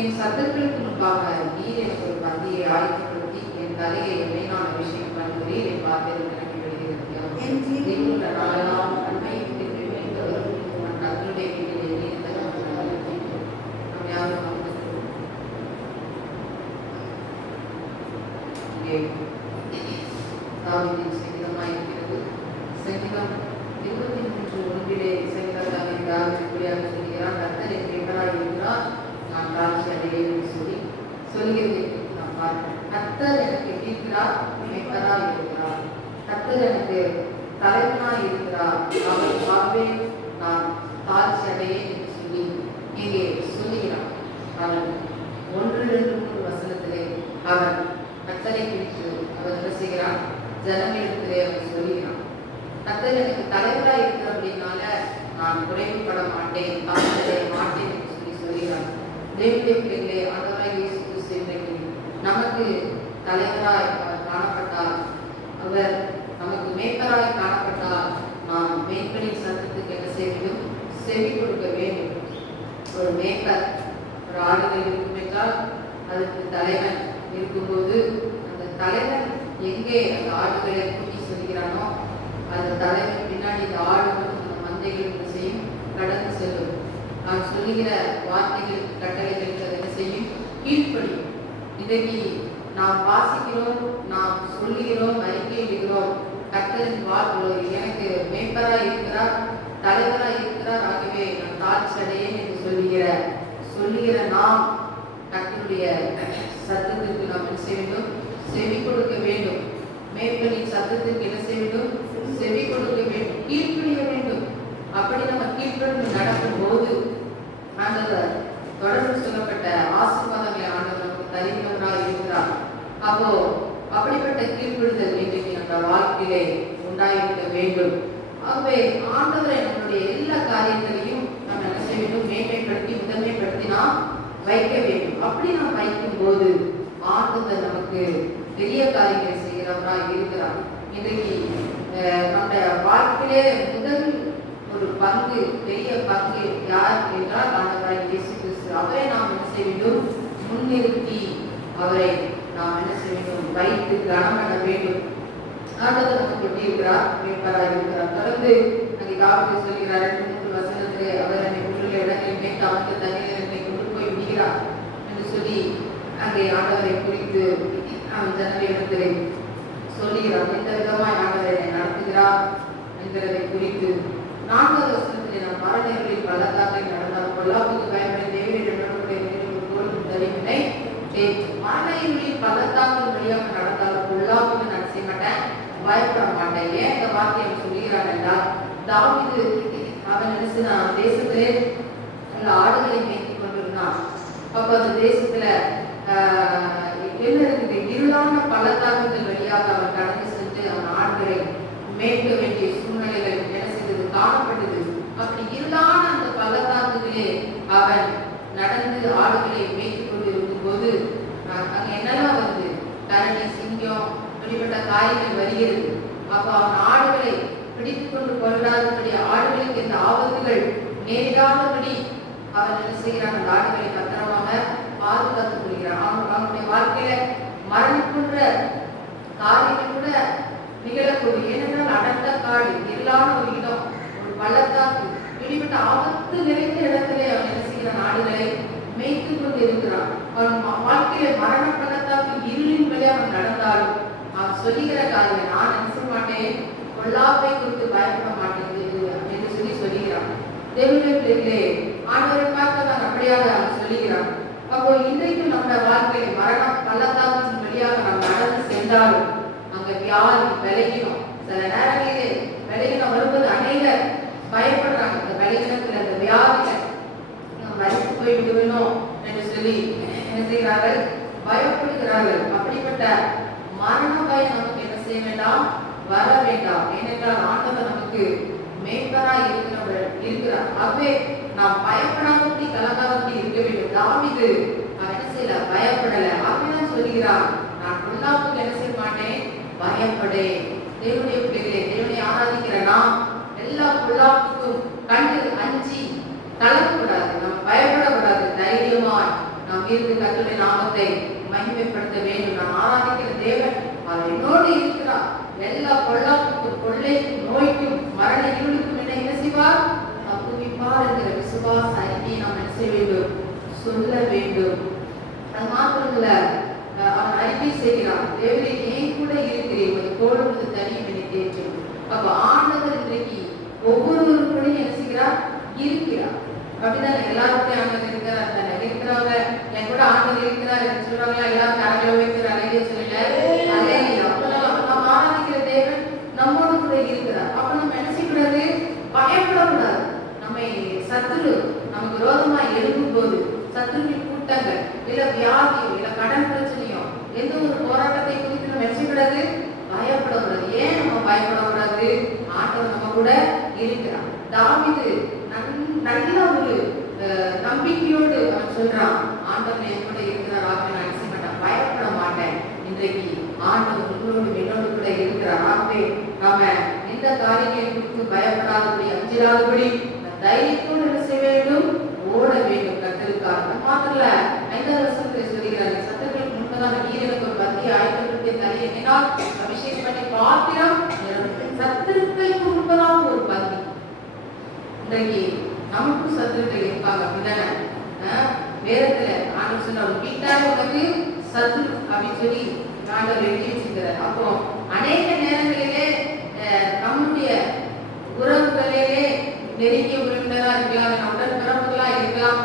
என் சத்துக்களுக்கு முன்பாக நீர் எனக்கு ஒரு பந்தியை ஆயத்தப்படுத்தி என் தலையை எண்ணெய்னான விஷயம் பண்ணுவதே என் வார்த்தையில் எனக்கு வெளியிருக்கிறது. நாளெல்லாம் நன்மையை கத்தருடைய வீட்டிலே நீர் நாம் யாரும் தாவீதின் சங்கீதமாய் இருக்கிறது. சங்கீதம் 23:1 சங்கீதக்காரன் தாவீது இப்படியாக சொல்கிறான், கர்த்தர் என் மேய்ப்பராய் இருக்கிறார், நான் தாழ்ச்சி அடையேன் என்று சொல்லுகிறதை நாம் பார்க்கிறோம். கர்த்தர் எனக்கு இருக்கிறார், மேய்ப்பராய் இருக்கிறார். கர்த்தர் எனக்கு தலைவனாய் இருக்கிறார், அவருக்காகவே நான் தாழ்ச்சி அடையேன் என்று சொல்லி இங்கே சொல்லுகிறான். அவன் 1-2-3 வசனத்திலே அவன் கர்த்தரை குறித்து அவன் என்ன செய்கிறான்? ஜனங்களிடத்திலே அவன் சொல்லுகிறான், கர்த்தர் எனக்கு தலைவராய் இருக்கிற அப்படின்னால நான் குறைவுபட மாட்டேன், தாழ்ச்சியடைய மாட்டேன் என்று சொல்லி சொல்கிறான். தேவனுடைய பிள்ளைகளே, ஆண்டவராய் இயேசு கிறிஸ்து இன்றைக்கு நமக்கு தலைவராய் அவர் காணப்பட்டால், அவர் நமக்கு மேய்ப்பராய் காணப்பட்டால், நாம் மேய்ப்பனின் சத்தத்துக்கு என்ன செய்ய வேண்டும்? செவி கொடுக்க வேண்டும். ஒரு மேய்ப்பர் ஒரு ஆடுகள் இருக்கும் என்றால் அதற்கு தலைவன் இருக்கும்போது அந்த தலைவன் எங்கே அந்த ஆடுகளை கூட்டி சொல்கிறானோ அந்த தலைவன் பின்னாடி இந்த ஆடுகளும் அந்த மந்தைகளும் செய்யும் கடந்து செல்லும். நான் சொல்லுகிற வார்த்தைகளுக்கு கட்டளைகளுக்கு அதை என்ன செய்யும்? கீழ்ப்படியும். இன்றைக்கு நாம் வாசிக்கிறோம், நாம் சொல்லுகிறோம், அறிக்கையிடுகிறோம், கர்த்தரின் வாக்குள்ளோர் எனக்கு மேய்ப்பராய் இருக்கிறார், தலைவராய் இருக்கிறார், ஆகவே நான் தாழ்ச்சி அடையேன் என்று சொல்லுகிற நாம் கர்த்தருடைய சத்தத்திற்கு நாம் என்ன செய்ய வேண்டும்? செவி கொடுக்க வேண்டும். மேய்ப்பனின் சத்தத்திற்கு என்ன செய்ய வேண்டும்? செவி கொடுக்க வேண்டும், கீழ்ப்படிய வேண்டும். அப்படி நம்ம கீழ்ப்படிந்து நடக்கும் போது ஆண்டவர் தொடர்ந்து சொல்லப்பட்ட ஆசீர்வாதங்களை ஆண்டவர் நமக்கு தருகிறவராக இருக்கிறார். அப்போ அப்படிப்பட்ட கீழ்ப்படிதல் இன்றைக்கு நம்ம வாழ்க்கையிலே உண்டாயிருக்க வேண்டும். ஆகவே ஆண்டவரை நம்முடைய எல்லா காரியங்களையும் நம்ம என்ன செய்ய வேண்டும்? மேன்மைப்படுத்தி முதன்மைப்படுத்தி நாம் வைக்க வேண்டும். அப்படி நாம் வைக்கும் போது ஆண்டவர் நமக்கு பெரிய காரியங்களை செய்கிறவராக இருக்கிறார். இன்றைக்கு நம்முடைய வாழ்க்கையிலே முதல் ஒரு பங்கு, பெரிய பங்கு யார் என்றால் ஆண்டவராய் இயேசு கிறிஸ்து. அவரை நாம் என்ன செய்ய வேண்டும்? முன்னிறுத்தி அவரை நாம் என்ன செய்ய வேண்டும்? வைத்து கனமட வேண்டும். ஆண்டவர் நமக்கு எப்படி இருக்கிறார்? மேய்ப்பராய் இருக்கிறார். தொடர்ந்து அங்கே தாவீது சொல்கிறார் 2-3 வசனத்திலே, அவர் என்னை உள்ள இடங்களில் மேய்த்து அமர்ந்த தண்ணீரில் என்னை கொண்டு போய் விடுகிறார் என்று சொல்லி அங்கே ஆண்டவரை குறித்து அவன் ஜனங்களிடத்திலே சொல்லுகிறார். எந்த விதமாய் ஆண்டவர் என்னை நடத்துகிறார் என்கிறதை குறித்து 4வது வசனத்திலே, நாம் மரநேர்களில் பள்ளத்தாக்கில் நடந்தால் பொல்லாப்புக்கு பயப்பட தேவனுடைய தரிவினை மரநேர்களில் பள்ளத்தாக்கின் வழியாக நடந்தால் பொல்லாப்புக்கு நான் செய்ய மாட்டேன், பயப்பட மாட்டேன். ஏன் இந்த வார்த்தையை அவன் சொல்லுகிறான் என்றால், தாவீது அவன் நினைச்சுனா தேசத்திலே நல்ல ஆடுகளை மேய்த்து கொண்டிருந்தான். அப்ப அந்த தேசத்துல என்ன இருக்குது? இருளான பள்ளத்தாக்குகள் வழியாக அவன் கடந்து சென்று அவன் ஆடுகளை மேய்க்க வேண்டிய சூழ்நிலைகள் என்ன செய்தது? காணப்பட்டது. அப்படி இருளான அந்த பள்ளத்தாக்குகளே அவன் நடந்து ஆடுகளை மேய்த்து கொண்டிருக்கும் போது அங்க என்னெல்லாம் வருது? கரடி, சிங்கம், இப்படிப்பட்ட காய்கள் வருகிறது. அப்ப அவன் ஆடுகளை பிடித்துக் கொண்டு கொள்ளாதபடி, ஆடுகளுக்கு இந்த ஆபத்துகள் நேரிடாதபடி அவன் என்ன செய்கிறான்? அந்த ஆடுகளை பத்திரமாக பாதுகாத்துக் கொள்கிறான். அவனுடைய வாழ்க்கையில மரணிக்கின்ற காரியங்கள் கூட நிகழக்கூடிய, ஏனென்றால் அடர்ந்த காடு, இல்லாத ஒரு இடம், ஒரு பள்ளத்தாக்கு, இப்படிப்பட்ட ஆபத்து நிறைந்த இடத்திலே அவன் என்ன செய்கிறான்? ஆடுகளை மேய்த்து கொண்டு இருக்கிறான். அவன் வாழ்க்கையில மரண பள்ளத்தாக்கு இருளின் வழி அவன் நடந்தாலும் அவன் சொல்லுகிற காரியம், நான் நினைச்ச மாட்டேன், கொல்லாப்பை குறித்து பயப்பட மாட்டேன் என்று சொல்லுகிறான். தேவனுடைய பிள்ளைகளே, ஆண்டவரை பார்த்து நான் அப்படியாக அவன் சொல்லுகிறான். அப்போ இன்றைக்கு நம்ம வாழ்க்கையில் மரண பள்ளத்தாக்கின் வழியாக நாம் நடந்து சென்றாலும் அங்க வியாதி, விலகினோம், சில நேரங்களிலே விலகினம் வரும்போது அநேகர் பயப்படுறாங்க. அந்த விலகினத்தில், அந்த வியாதியில நாம் மறைத்து போய் விடுவேணும் என்று சொல்லி என்ன செய்கிறார்கள்? பயப்படுகிறார்கள். அப்படிப்பட்ட மரண பயம் நமக்கு என்ன செய்ய வேண்டாம்? வர வேண்டாம். ஏனென்றால் ஆண்டவர் நமக்கு மேய்ப்பராய் இருக்கிறார். ஆகவே நாம் பயப்படாதபடி, கலங்காதபடி இருக்க வேண்டும். தாவீது என்ன செய்யல? பயப்படல. ஆகவேதான் சொல்கிறார், நான் பொல்லாப்புக்கு என்ன செய்ய மாட்டேன்? பயப்படேன். தேவனுடைய பிள்ளைகளே, தேவனை ஆராதிக்கிற நாம் எல்லா பொல்லாப்புக்கும் கண்டு அஞ்சி கலக்கக்கூடாது. நாம் பயப்படக்கூடாது. தைரியமாய் நாம் இருந்து கர்த்தருடைய நாமத்தை மகிமைப்படுத்த வேண்டும். நாம் ஆராதிக்கிற தேவன் அவர் என்னோடு இருக்கிறார். எல்லா பொல்லாப்புக்கும், கொள்ளைக்கும், நோய்க்கும், மரண இருளுக்கும் என்ன செய்வார்? தப்புவிப்பார் என்கிற விசுவாச அறிக்கையை நாம் என்ன செய்ய வேண்டும்? சொல்ல வேண்டும். அது மாத்திரமல்ல, அவன் அறிக்கை செய்கிறான், தேவரே ஏன் கூட இருக்கிறேன், ஒரு கோடு தனியும் என்னை தேற்றும். அப்ப ஆண்டவர் இன்றைக்கு ஒவ்வொருவருக்கும் என்ன செய்கிறார்? இருக்கிறார். அப்படிதான் எல்லாருக்கும் ஆண்டவர் இருக்கிறார் தானே? இருக்கிறவங்க என் கூட ஆண்டவர் இருக்கிறார் என்று சொல்றாங்களா? எல்லாரும் கரையில வைக்கிறார், அலையில சொல்லுங்க, அலையில. அப்பெல்லாம் நம்ம ஆராதிக்கிற தேவன் நம்மோடு கூட இருக்கிறார். அப்ப நம்ம என்ன செய்யக்கூடாது? பயப்படக்கூடாது. நம்மை சத்துரு நமக்கு விரோதமாய் எழுப்பும் போது, சத்துருவின் கூட்டங்கள், இல்ல வியாதியோ, இல்ல கடன் பிரச்சனையோ, எந்த ஒரு போராட்டத்தை குறித்து நம்ம என்ன செய்யக்கூடாது? பயப்படக்கூடாது. ஏன் நம்ம பயப்படக்கூடாது? ஆண்டவர் நம்ம கூட இருக்கிறார். தாவீது நல்ல ஒரு நம்பிக்கையோடு அவன் சொல்றான், ஆண்டவர் என் கூட இருக்கிறார், ஆகவே நான் என்ன மாட்டேன்? பயப்பட மாட்டேன். இன்றைக்கு ஆண்டவர் உங்களோடு என்னோடு கூட இருக்கிறார். ஆகவே நாம எந்த காரியங்களை குறித்து பயப்படாதபடி, அஞ்சிடாதபடி தைரியத்தோடு என்ன செய்ய வேண்டும்? ஓட வேண்டும் கர்த்தருக்காக. மாத்திரல 5வது வசனத்தை சொல்கிறார், சத்துருக்களுக்கு முன்பதாக நீர் எனக்கு ஒரு பந்தியை ஆயத்தப்படுத்திய தலை என்னால் அபிஷேகம் பண்ணி பாத்திரம். சத்துருக்களுக்கு முன்பதாக ஒரு பந்தி. இன்றைக்கு நமக்கும் சத்துருக்கள் இருப்பாங்க. அப்படிதானே? வேதத்துல ஆண்டவர் சொன்ன வீட்டாக உனக்கு சத்துரு அப்படின்னு சொல்லி ஆண்டவர் எழுதி வச்சிருக்கிறார். அப்போ அநேக நேரங்களிலே நம்முடைய உறவுகளிலே நெருங்கிய உறவினராக இருக்கலாம், நம்முடன் பிறப்புகளா இருக்கலாம்,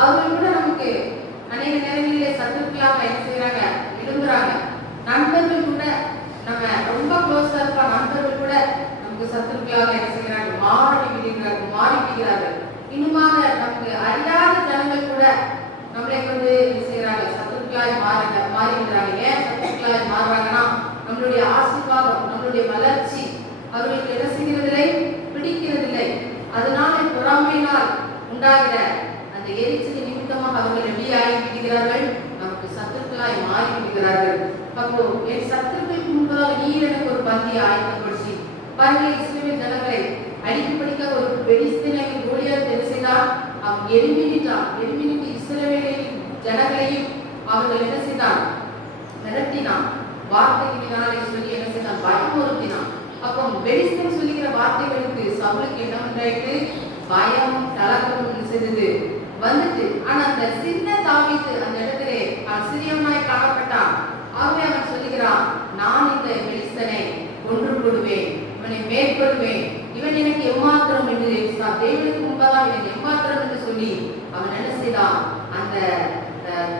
அவர்கள் கூட நமக்கு அநேக நேரங்களிலே சத்துருக்களாக என்ன செய்யறாங்க? எழும்புறாங்க. நண்பர்கள் கூட, நம்ம ரொம்ப க்ளோஸா இருப்பா நண்பர்கள் கூட நமக்கு சத்துருக்களாக என்ன செய்யறாங்க? மாறிவிடுகிறார்கள். இன்னுமாக நமக்கு அறியாத ஜனங்கள் கூட நம்மளை கொண்டு என்ன செய்யறாங்க? சத்துருக்களாய் மாறிவிடுறாங்க. ஏன் சத்துருக்களாய் மாறுறாங்கன்னா, நம்மளுடைய ஆசீர்வாதம், நம்மளுடைய வளர்ச்சி அவர்களுக்கு என்ன செய்கிறதில்லை? பிடிக்கிறதில்லை. அதனால பொறாமையினால் உண்டாகிற அந்த எரிச்சல் நிமித்தமாக அவர்கள் எப்படியாகி விடுகிறார்கள்? நமக்கு சத்துருக்களாய் மாறி விடுகிறார்கள். அப்போ என் சத்துருக்களுக்கு முன்பாக நீர் எனக்கு ஒரு பந்தியை ஆயத்தப்படுத்தி பாருங்க. இஸ்ரவேல் ஜனங்களை அடிக்கப்படிக்க ஒரு பெலிஸ்தீனை கோலியாத் என்ன செய்தான்? அவன் எரிமினிட்டு இஸ்ரவேலையும் ஜனங்களையும் அவர்கள் என்ன செய்தான்? மிரட்டினான். வார்த்தைகளினாலே சொல்லி என்ன செய்தான்? பயமுறுத்தினான். அப்போ பெலிஸ்தீன் சொல்லுகிற வார்த்தைகளுக்கு சவுலுக்கு என்ன உண்டாயிட்டு? பயம், கலக்கமும் செய்தது வந்துட்டு. ஆனா அந்த சின்ன தாவீது அந்த இடத்திலே அவன் சிறியவனாய் காணப்பட்டான். ஆகவே அவன் சொல்லுகிறான், நான் இந்த பெலிஸ்தனை கொன்று போடுவேன், இவனை மேற்கொள்வேன், இவன் எனக்கு எம்மாத்திரம் என்று தேவனுக்கு முன்பதாக இவன் எம்மாத்திரம் என்று சொல்லி அவன் என்ன செய்தான்? அந்த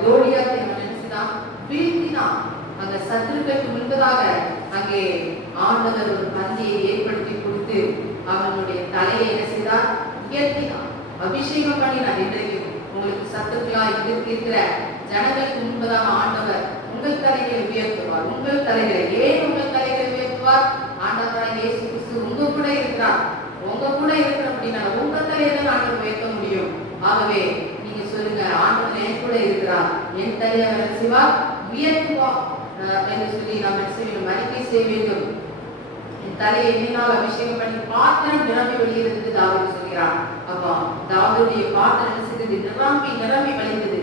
கோலியாத்தை அவன் என்ன செய்தான்? வீழ்த்தினான். அந்த சத்துருக்களுக்கு முன்பதாக அங்கே ஆண்டவர் ஒரு பந்தியை ஏற்படுத்தி கொடுத்து அவனுடைய தலையை என்ன செய்தார்? உயர்த்தினான், அபிஷேகம் பண்ணினார். இன்றைக்கு உங்களுக்கு சத்துருக்களா இருக்கிற ஜனங்களுக்கு முன்பதாக ஆண்டவர் உங்கள் தலைகளை உயர்த்துவார். உங்கள் தலைகளை ஏன் உங்கள் தலைகளை உயர்த்துவார்? ஆண்டவராய் இயேசு கிறிஸ்து உங்க கூட இருக்கிறார். உங்க கூட இருக்கிற அப்படின்னா உங்க தலையை தான் ஆண்டவர் உயர்த்த ஆகவே நீங்க சொல்லுங்க, ஆண்டவர் என் கூட இருக்கிறார், என் தலையை அவர் செய்வார், உயர்த்துவா என்று சொல்லி நாம் என்ன செய்ய வேண்டும்? அறிக்கை செய்ய வேண்டும். என் தலையை எண்ணினால் அபிஷேகம் பண்ணி பாத்திரம் நிரம்பி வெளியிருந்து தாவீது சொல்கிறார். அப்பா தாவீதுடைய பாத்திரம் என்ன செய்தது? நிரம்பி நிரம்பி வழிந்தது.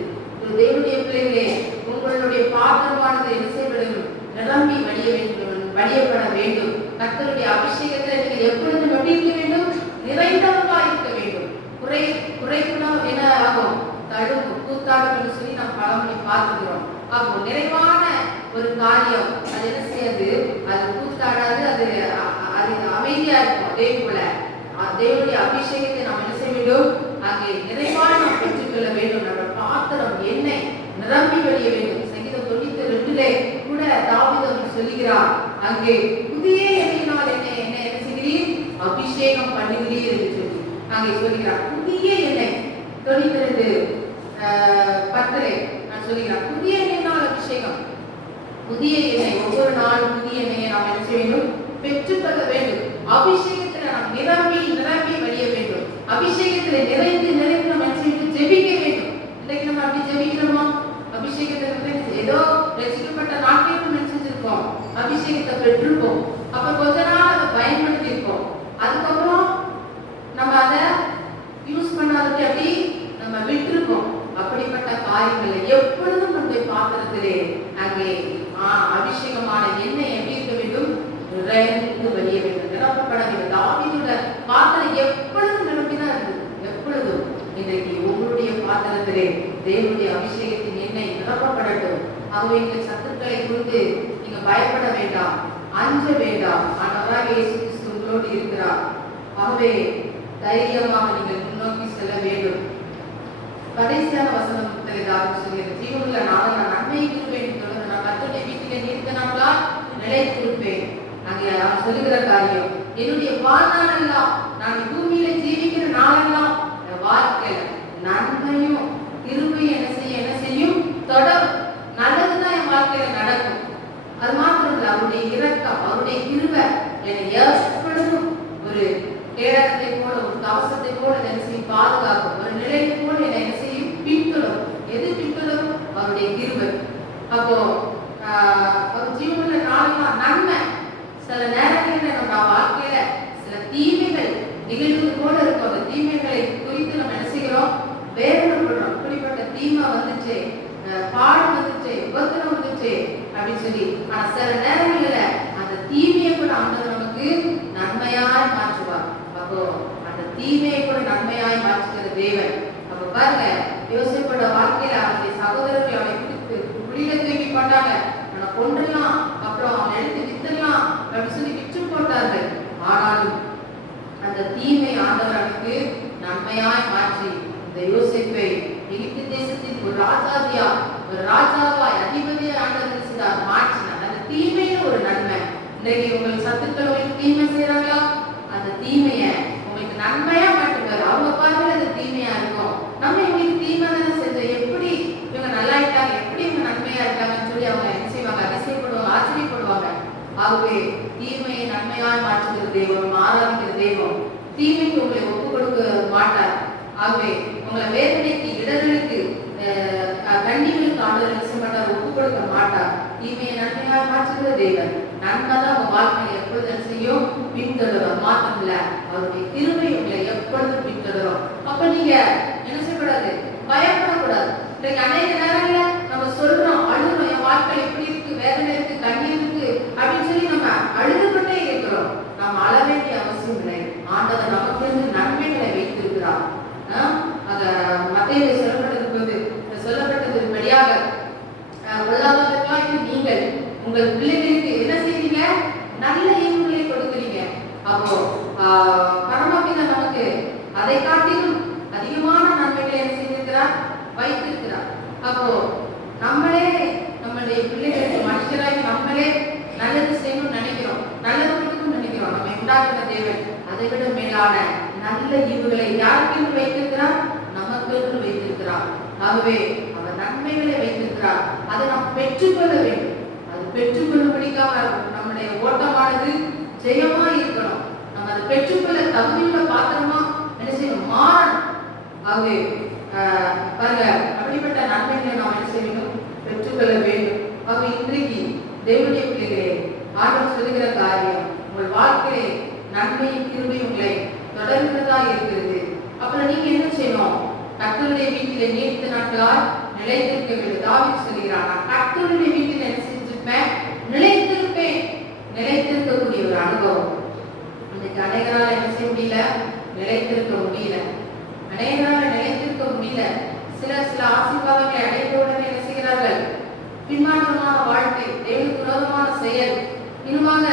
தேவனுடைய பிள்ளைகளே, உங்களுடைய பாத்திரமானது என்ன செய்ய வேண்டும்? நிரம்பி வழிய வேண்டும், வழியப்பட வேண்டும். கர்த்தருடைய அபிஷேகத்தில் நீங்கள் எப்பொழுதும் எப்படி இருக்க வேண்டும்? நிறைந்தவர்களாக இருக்க வேண்டும். குறைக்குனா என்ன ஆகும்? தழும்பு கூத்தாடும் என்று சொல்லி நாம் பழமொழி பார்த்துக்கிறோம். அப்போ நிறைவான ஒரு காரியம் அது என்ன செய்யாது? அது கூத்தாடாது, அது அமைதியா இருக்கும். அதே போல தேவனுடைய அபிஷேகத்தை நாம் என்ன செய்ய வேண்டும்? அங்கே நிறைவான நாம் பெற்றுக்கொள்ள வேண்டும். நம்ம பாத்திரம் எண்ணெய் நிரம்பி வழிய வேண்டும். சங்கீதம் 92 கூட தாவீது சொல்லுகிறார், அங்கே புதிய எண்ணெயினால் என்ன செய்கிறீர்? அபிஷேகம் பண்ணுகிறீர் என்று சொல்லி அங்கே சொல்கிறார். புதிய எண்ணெய் 92:10 நான் சொல்லுகிறார், புதிய எண்ணெயினால் அபிஷேகம். புதிய எண்ணெய், ஒவ்வொரு நாளும் புதிய எண்ணெயை நாம் என்ன செய்ய வேண்டும்? பெற்றுக்கொள்ள வேண்டும். அபிஷேகத்தில் நாம் நிரம்பி நிரம்பி வழிய வேண்டும். அபிஷேகத்தில் நிறைந்து நிறைந்து நம்ம ஜெபிக்க வேண்டும். இன்னைக்கு நம்ம அப்படி ஜெபிக்கிறோமா? அபிஷேகத்தை ஏதோ ரசிக்கப்பட்ட நாட்களுக்கு நினைச்சிருக்கோம், அபிஷேகத்தை பெற்றிருப்போம், அப்ப கொஞ்ச நாள் அதை பயன்படுத்தி இருக்கோம், அதுக்கப்புறம் நம்ம அதை யூஸ் பண்ணாதபடி அப்படி நம்ம விட்டுருக்கோம். அப்படிப்பட்ட காரியங்களை எப்பொழுதும் நம்முடைய பாத்திரத்திலே அங்கே அபிஷேகமான எண்ணெய் எப்படி இருக்க வேண்டும்? நிறைந்து வழிய வேண்டும், நிரப்பப்பட வேண்டும். தாவீதுடைய பாத்திரம் எப்பொழுதும் நிரம்பிதான் இருந்தது, எப்பொழுதும். இன்றைக்கு உங்களுடைய பாத்திரத்திலே தேவனுடைய அபிஷேகத்தின் எண்ணெய் நிரப்பப்படட்டும். ஆகவே இந்த சத்துக்களை குறித்து நீங்க பயப்பட வேண்டாம், அஞ்ச வேண்டாம். ஆண்டவராகிய இயேசு கிறிஸ்து உங்களோடு இருக்கிறார். ஆகவே தைரியமாக நீங்கள் முன்னோக்கி செல்ல வேண்டும். கடைசியான வசனம் தாவீது சொல்கிறது, ஜீவனுள்ள நாளெல்லாம் நன்மை இருப்பேன், நான் கர்த்தருடைய வீட்டிலே நீடித்த நாட்களால் நிலைத்திருப்பேன். அங்கே அவர் சொல்லுகிற காரியம், என்னுடைய வாழ்நாளெல்லாம், நான் பூமியில ஜீவிக்கிற நாளெல்லாம் என் வாழ்க்கையில நன்மையும் கிருபையும் என்ன செய்யும்? தொடரும். நல்லதுதான் என் வாழ்க்கையில நடக்கும். அது மாத்திரம் இல்லை, அவருடைய இரக்கம், அவருடைய கிருபை என்னை எப்பொழுதும் ஒரு கேடகத்தை போல, ஒரு கவசத்தை போல என்ன செய்யும்? பாதுகாக்கும். ஒரு நிலையை போல என்ன செய்யும்? பின்தொடரும். எது பின்தொடரும்? அவருடைய கிருபை. அப்போ அவர் ஜீவனுள்ள நாளெல்லாம் நன்மை. சில நேரங்களில் நம்ம வாழ்க்கையில சில தீமைகள் நிகழ்வு போல இருக்கும். அந்த தீமைகளை குறித்து நம்ம என்ன செய்கிறோம்? வேதனைப்படுறோம். இப்படிப்பட்ட தீமை வந்துச்சு, பாடு வந்துச்சு, உபத்திரம் வந்துச்சு அப்படின்னு சொல்லி. ஆனா சில நேரங்களில அந்த தீமையை கூட ஆண்டவர் நமக்கு நன்மையாய் மாற்றுவார். அப்போ அந்த தீமையை கூட நன்மையாய் மாற்றுகிற தேவன். அப்ப பாருங்க, யோசிப்போட வாழ்க்கையில அவனுடைய சகோதரர்கள் அவனை குளிர தூக்கி போட்டாங்க, அவனை கொன்றலாம், அப்புறம் அவனை எடுத்து வித்துடலாம் அப்படின்னு சொல்லி விற்று போட்டார்கள். ஆனாலும் அந்த தீமை ஆண்டவர் அவனுக்கு நன்மையாய் மாற்றி இந்த யோசேப்பை எகிப்து தேசத்தின் ஒரு ராஜாவாய் அதிபதியை ஆண்டவர் செய்தார், மாற்றினார். அந்த தீமையில ஒரு நன்மை. இன்றைக்கு உங்களுக்கு சத்துக்கள் உங்களுக்கு தீமை செய்யறாங்களா? அந்த தீமையை உங்களுக்கு நன்மையா மாற்றுவார். அவங்க பார்வையில் அது தீமையா இருக்கும். நம்ம இவங்களுக்கு தீமை தானே செஞ்சோம், எப்படி இவங்க நல்லா இருக்காங்க, எப்படி இவங்க நன்மையா இருக்காங்கன்னு சொல்லி அவங்க என்ன செய்வாங்க? அதிசயப்படுவாங்க, ஆச்சரியப்படுவாங்க. ஆகவே தீமையை நன்மையாய் மாற்றுகிற தெய்வம், ஆராதிக்கிற தெய்வம் தீமைக்கு உங்களை ஒப்பு கொடுக்க மாட்டார். ஆகவே உங்களை வேதனைக்கு, இடர்களுக்கு, கண்டிகளுக்கு ஆண்டவர் என்ன செய்ய மாட்டார்? ஒப்பு கொடுக்க மாட்டார். தீமையை நன்மையாய் மாற்றுகிற தெய்வன். நன்மைதான் உங்க வாழ்க்கையை எப்பொழுது என்ன செய்யும்? பின்தொடரும். மாற்றம் இல்ல, அவருடைய கிருபை உங்களை எப்பொழுதும் பின்தொடரும். அப்ப நீங்க என்ன செய்யக்கூடாது? பயப்படக்கூடாது. இன்றைக்கு அநேக நேரங்கள நம்ம சொல்றோம், அழுகிறோம், என் வாழ்க்கை எப்படி இருக்கு, வேதனை இருக்கு, கண்ணீர் இருக்கு அப்படின்னு சொல்லி நம்ம அழுதுகிட்டே இருக்கிறோம். நாம் அழ வேண்டிய அவசியம் இல்லை. ஆண்டவர் நமக்கு வந்து நன்மைகளை வைத்திருக்கிறார். அத மத்தேயுவிலே சொல்லப்பட்டது படியாக உள்ளவர்களுக்காக நீங்கள் உங்கள் பிள்ளைகளுக்கு என்ன செய்றீங்க? நல்ல ஈவுகளை கொடுக்குறீங்க. அப்போ பரமபிதா நமக்கு அதை காட்டிலும் அதிகமான நன்மைகளை என்ன செய்திருக்கிறார்? வைத்திருக்கிறார். அப்போ நம்மளே நம்மளுடைய பிள்ளைகளுக்கு மனுஷராய் நம்மளே நல்லது செய்யணும்னு நினைக்கிறோம், நல்லது கொடுக்கணும்னு நினைக்கிறோம். நம்ம உண்டாக்குற தேவன் அதை விட மேலான நல்ல ஈவுகளை யாருக்கு வைத்திருக்கிறார்? நமக்கு வைத்திருக்கிறார். ஆகவே அவர் நன்மைகளை வைத்திருக்கிறார். அதை நாம் பெற்றுக்கொள்ள வேண்டும். அது பெற்றுக்கொள்ளும்படிக்காக நம்முடைய ஓட்டமானது ஜெயமா இருக்கணும். நம்ம அதை பெற்றுக்கொள்ள தகுதியுள்ள பாத்திரமா என்ன செய்யணும்? மாறணும். ஆகவே பாருங்க, அப்படிப்பட்ட நன்மைகளை நாம் என்ன செய்யணும், பெற்றுக்கொள்ள வேண்டும். ஆகவே இன்றைக்கு தேவனுடைய பிள்ளைகளே, ஆண்டவர் சொல்லுகிற காரியம் உங்கள் வாழ்க்கையிலே நன்மையும் கிருபையும் உங்களை தொடர்கிறதா இருக்கிறது. அப்புறம் நீங்க என்ன செய்யணும், கர்த்தருடைய வீட்டிலே நீடித்த நாட்களால் நிலைத்திருக்க வேண்டும். தாவீது சொல்கிறார், நான் கர்த்தருடைய வீட்டில் என்ன செஞ்சிருப்பேன், நிலைத்திருப்பேன். நிலைத்திருக்கக்கூடிய ஒரு அனுபவம் இன்னைக்கு அநேகரால் என்ன செய்ய முடியல, நிலைத்திருக்க முடியல. அநேகரால் நிலைத்திருக்க முடியல. சில ஆசீர்வாதங்களை அடைந்த உடனே என்ன செய்கிறார்கள், பின்மாற்றமான வாழ்க்கை, தேவனுக்கு விரோதமான செயல், இன்னுமாக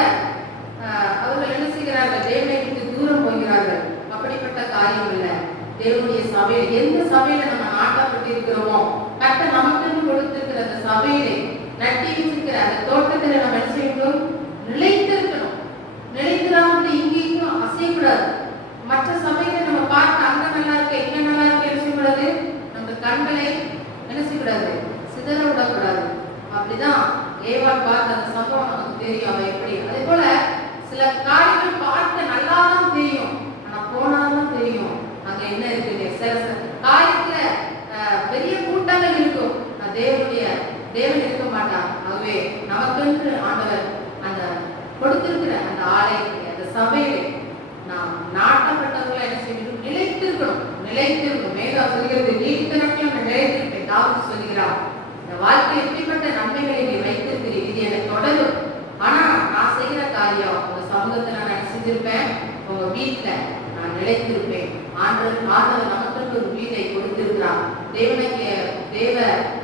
அவர்கள் என்ன செய்கிறார்கள், தேவனை விட்டு தூரம் போகிறார்கள். அப்படிப்பட்ட காரியம் இல்லை. தேவனுடைய சபையில், எந்த சபையில நம்ம நாட்டப்பட்டு இருக்கிறோமோ, கர்த்தர் நமக்கு கொடுத்திருக்கிற அந்த சபையிலே நட்டி வச்சிருக்கிற அந்த தோட்டத்தில் நம்ம என்ன செய்யணும், நிலைத்திருக்கணும். நிலைத்திராமல் இங்கேயும் அசையக்கூடாது. மற்ற சபையில நம்ம பார்த்து அங்க நல்லா இருக்கு, இங்க நல்லா இருக்கு என்ன செய்யக்கூடாது, நம்ம கண்களை என்ன செய்யக்கூடாது, சிதற விடக்கூடாது. அப்படிதான் ஏவாள் பார்த்த அந்த சம்பவம் நமக்கு தெரியும். அவ எப்படி, அதே போல சில காரியங்கள் பார்க்க நல்லா தான் தெரியும், ஆனா போனாதான் தெரியும் அங்க என்ன இருக்கு. சில காரியத்துல பெரிய கூட்டங்கள் இருக்கும், தேவன் இருக்க மாட்டான். ஆகவே நமக்கு ஆண்டவர் அந்த கொடுத்திருக்கிற அந்த ஆலயத்தை, அந்த சபையிலே நாம் நாட்டப்பட்டவர்களை என்ன செய்யணும், நிலைத்திருக்கணும். நிலைத்திருக்கணும். மேலும் சொல்கிறது, நீடித்த நாட்கள் நிலைத்திருப்பேன். தாவீது சொல்கிறார், இந்த வாழ்க்கை எப்படிப்பட்ட நன்மைகளை நீ வைத்திருக்கிறீர், இது எனக்கு தொடரும். ஆனா நான் செய்கிற காரியம் உங்க சமூகத்துல நான் செஞ்சிருப்பேன், உங்க வீட்டுல நான் நிலைத்திருப்பேன். ஆண்டவர் நமக்கு ஒரு வீட்டை கொடுத்திருக்கிறார். தேவ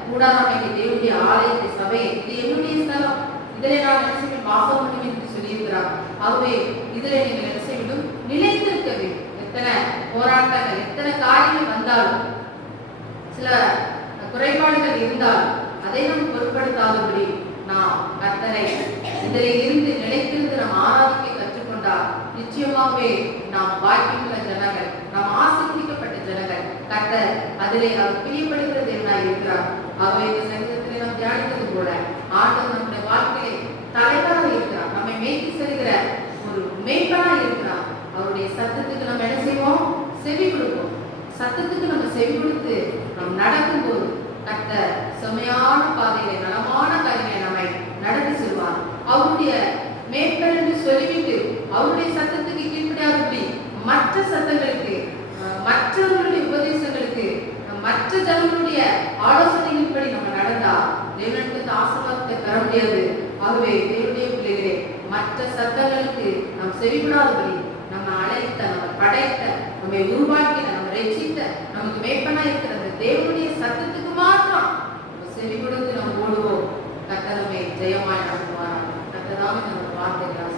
கூடாரமைக்கு தேவனுடைய ஆலயத்தை, சபை, இது என்னுடைய ஸ்தலம், இதிலே நான் என்ன செய்வேன், வாசம் பண்ணுவேன் என்று சொல்லியிருக்கிறார். ஆகவே இதில் நீங்கள் என்ன செய்யணும், நிலைத்திருக்க வேண்டும். எத்தனை போராட்டங்கள், எத்தனை காரியங்கள் வந்தாலும், சில குறைபாடுகள் இருந்தால் அதை நாம் பொருட்படுத்தாதபடி நாம் கர்த்தரை இதில் இருந்து நிலைத்திருந்து நாம் ஆராதிக்க கற்றுக்கொண்டால் நிச்சயமாகவே நாம் வாய்ப்புள்ள ஜனங்கள், நாம் ஆசீர்வதிக்கப்பட்ட ஜனங்கள். கர்த்தர் அதிலே அவர் பிரியப்படுகிற தேவனாய் இருக்கிறார். ஆகவே இந்த சங்கீதத்திலே நாம் தியானித்தது போல ஆண்டவர் நம்முடைய வாழ்க்கையை தலைவராக இருக்கிறார், நம்மை மேய்த்து செல்கிற ஒரு மேய்ப்பனாக இருக்கிறார். அவருடைய சத்தத்துக்கு நம்ம என்ன செய்வோம், செவி கொடுப்போம். சத்தத்துக்கு நம்ம செவி கொடுத்து நாம் நடக்கும்போது கர்த்தர் செம்மையான பாதையிலே நலமான காரியங்களை நம்மை நடத்தி செல்வார். அவருடைய மேய்ப்பன் என்று சொல்லிவிட்டு அவருடைய சத்தத்துக்கு கீழ்ப்படியாதபடி மற்ற சத்தங்களுக்கு, மற்றவர்களுடைய உபதேசங்களுக்கு, மற்ற ஜனங்களுடைய ஆலோசனைகளின்படி நம்ம நடந்தா தேவனுக்கு ஆசீர்வாதத்தை பெற முடியாது. ஆகவே தேவனுடைய பிள்ளைகளே, மற்ற சத்தங்களுக்கு நாம் செவிப்படாதபடி நம்ம அழைத்த, நம்ம படைத்த, நம்மை உருவாக்கின, நம்ம ரட்சித்த, நமக்கு மேய்ப்பனா இருக்கிற அந்த தேவனுடைய சத்தத்துக்கு மாத்திரம் நம்ம செவி கொடுத்து நம்ம ஓடுவோம். கர்த்தர் நம்மை ஜெயமாய் நடத்துவார். கர்த்தராக நம்ம வார்த்தைகளை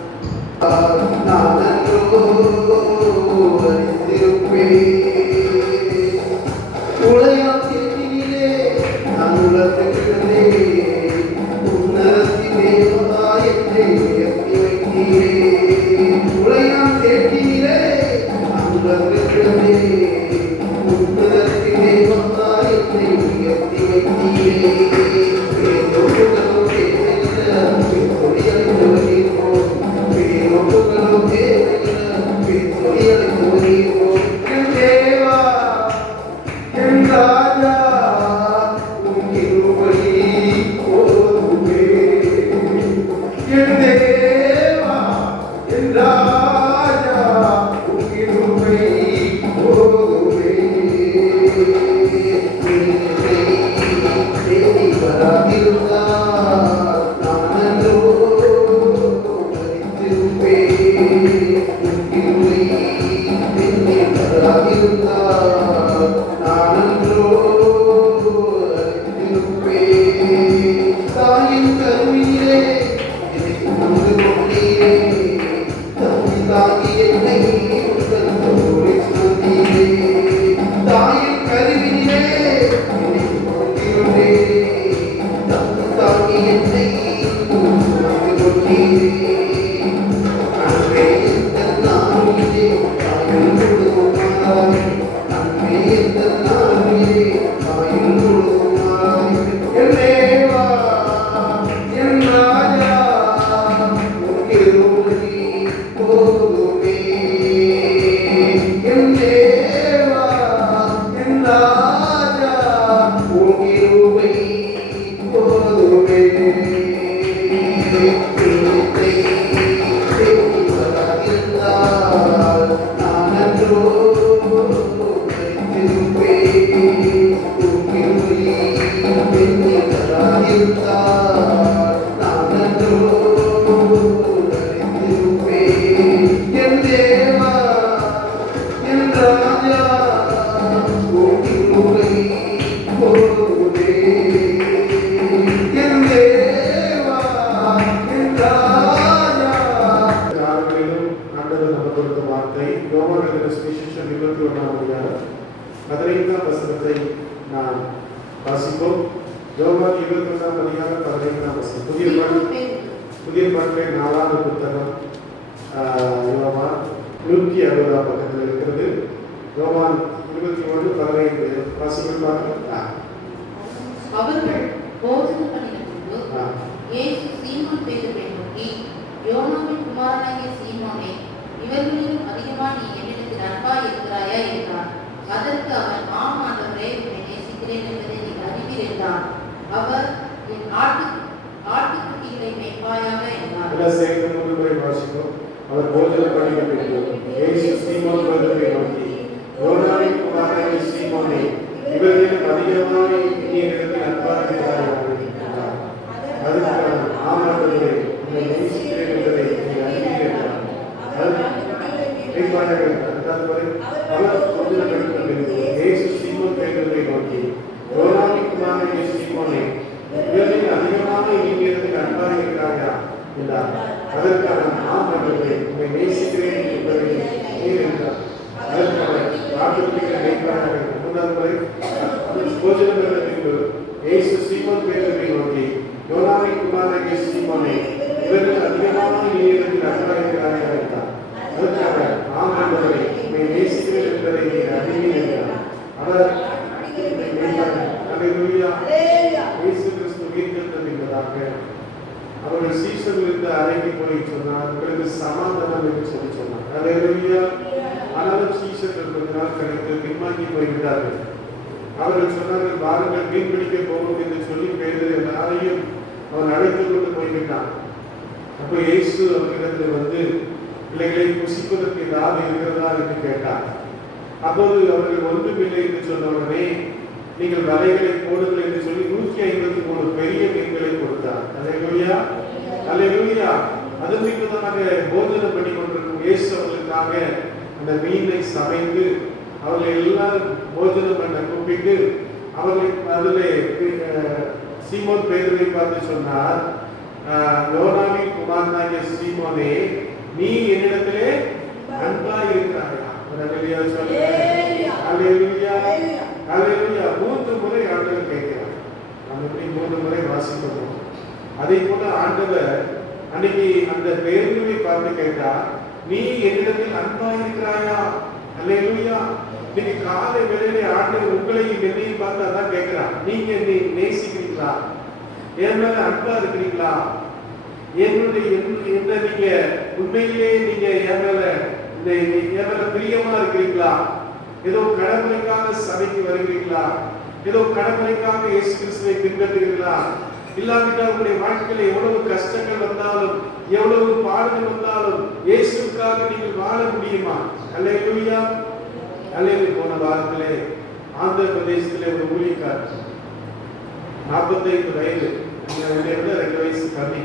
வசனத்தை நாம் வாசிப்போம். யோவான் 21ஆம் அதிகாரம் 15ஆம் வசனம். புதிய பாட்டிலே 4வது புத்தகம், யோவான் 160ஆம் பக்கத்தில் இருக்கிறது. யோவான் 21:15 வாசிக்கும் பார்க்கலாம். அவர்கள் போஜனம் பண்ணின பின்பு இயேசு சீமோன் பேதுருவை நோக்கி, யோனாவின் குமாரனாகிய சீமோனே, இவர்களிலும் அதிகமாக நீ என்னிடத்தில் அன்பாய் இருக்கிறாயா என்றார். அதற்கு அவன், ஆம் ஆண்டவரே, உம்மை நேசிக்கிறேன் என்பதை நீர் அறிவீர் என்றார். அவர், என் ஆட்டுக்குட்டிகளை மேய்ப்பாயாக என்றார். அவர் போஜனம் பண்ணின பின்பு இயேசு சீமோன் பேதுருவை நோக்கி, யோனாவின் குமாரனாகிய சீமோனே, இவர்களிலும் அதிகமாக நீ என்னிடத்தில் அன்பாய் இருக்கிறாயா என்றார். அதற்கு அவன், ஆம் ஆண்டவரே, உம்மை நேசிக்கிறேன் என்பதை நீர் அறிவீர் என்றார். அவர் போஜனம் பண்ணின பின்பு இயேசு சீமோன் பேதுருவை நோக்கி, யோனாவின் குமாரனாகிய சீமோனே, இவர்களில் அதிகமாக நீ என்னிடத்தில் அன்பாய் இருக்கிறாயா என்றார். அதற்கு அவன், ஆம் ஆண்டவரே, உம்மை நேசிக்கிறேன் என்பதை நீர் என்றார். அதற்கு அவர், ஆட்டுக்குட்டிகளை மேய்ப்பாயாக. 3வது முறை போஜனம் பண்ணின பின்பு இயேசு சீமோன் பேதுருவை நோக்கி, யோனாவின் குமாரனாகிய சீமோனே, இவர்களில் அதிகமாக நீ என்னிடத்தில் அன்பாய் இருக்கிறாயா என்றார். அதற்கு அவர், ஆம் ஆண்டவரே, உம்மை நேசிக்கிறேன் என்பதை நீர் அறிவீர் என்றார். அவர் இயேசு கிறிஸ்து உயிர்த்தெழுந்தது என்பதாக அவர்கள் சீஷர்கள் இருந்த அறைக்கு போய் சொன்னார், உங்களுக்கு சமாதானம் என்று சொல்லி சொன்னார். அல்லேலூயா. ஆனாலும் சீஷர்கள் கொஞ்ச நாள் கழித்து பின்வாங்கி போய்விட்டார்கள். அவர்கள் சொன்னார்கள், வாருங்கள் மீன் பிடிக்க போவோம் என்று சொல்லி பேதுரு எல்லாரையும் அவன் அழைத்துக் கொண்டு போய்விட்டான். அப்போ இயேசு அவர்களிடத்தில் வந்து, பிள்ளைகளை புசிப்பதற்கு ஏதாவது இருக்கிறதா என்று கேட்டார். அப்போது அவர்கள் ஒன்றுமில்லை என்று சொன்னவுடனே, நீங்கள் வலைகளை போடுங்கள் என்று சொல்லி 153 பெரிய மீன்களை கொடுத்தார். அல்லேலூயா, அல்லேலூயா. அது மீதுமாக போஜனம் பண்ணி கொண்டிருக்கும் இயேசு அவர்களுக்காக அந்த மீனை சமைத்து அவர்களை எல்லாரும் போஜனம் பண்ண கூப்பிட்டு அவர்களை அதிலே சீமோன் பேதுருவை பார்த்து சொன்னார், யோனாவின் குமாரனாகிய சீமோனே, நீ என்னிடத்திலே அன்பாய் இருக்கிறாயா? அல்லேலூயா சொல்லுங்க. அல்லேலூயா, அல்லேலூயா. 3 முறை ஆண்டவர் கேட்கிறார். நம்ம எப்படி 3 முறை வாசிப்போம். அதே போல ஆண்டவர் அன்னைக்கு அந்த பேதுருவை பார்த்து கேட்டார், நீ என்னிடத்தில் அன்பாய் இருக்கிறாயா? அல்லேலூயா. இன்னைக்கு காலை வேளையிலே ஆண்டவர் உங்களையும் என்னையும் பார்த்து அதான் கேட்கிறார். நீங்க என்னை நேசிக்கிறீங்களா? என் மேல அன்பா இருக்கிறீங்களா? என்னுடைய என்ன நீங்க உண்மையிலே நீங்க என் மேல பிரியமா இருக்கிறீங்களா? ஏதோ கடமைக்காக சபைக்கு வருகிறீங்களா? ஏதோ கடமைக்காக இயேசு கிறிஸ்துவை பின்பற்றுகிறீர்களா? இல்லாவிட்டால் உங்களுடைய வாழ்க்கையில எவ்வளவு கஷ்டங்கள் வந்தாலும் எவ்வளவு பாடுகள் வந்தாலும் இயேசுவுக்காக நீங்கள் வாழ முடியுமா? அல்லேலூயா, அல்லேலூயா. போன வாரத்திலே ஆந்திர பிரதேசத்திலே ஒரு ஊழியக்காரர் 45 வயது, என்னை விட 2 வயசு கம்மி.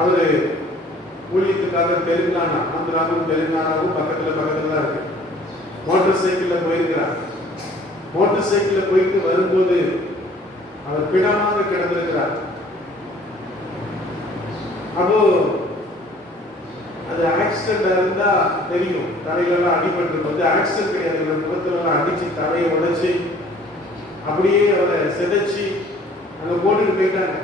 அவரு ஊழியத்துக்காக தெலுங்கானா, ஆந்திராவும் தெலுங்கானாவும் பக்கத்துல தான் இருக்கு. மோட்டார் சைக்கிள்ல போயிருக்கிறார். மோட்டார் சைக்கிள்ல போயிட்டு வரும்போது அவர் பிணமாக கிடந்திருக்கிறார். அப்போ அது ஆக்சிடென்ட் இருந்தா தெரியும், தலையிலெல்லாம் அடிபட்டு வந்து ஆக்சிடென்ட் கிடையாது, முகத்துல அடிச்சு தலையை உடைச்சு அப்படியே அவரை சிதைச்சு அங்க போட்டுட்டு போயிட்டாங்க.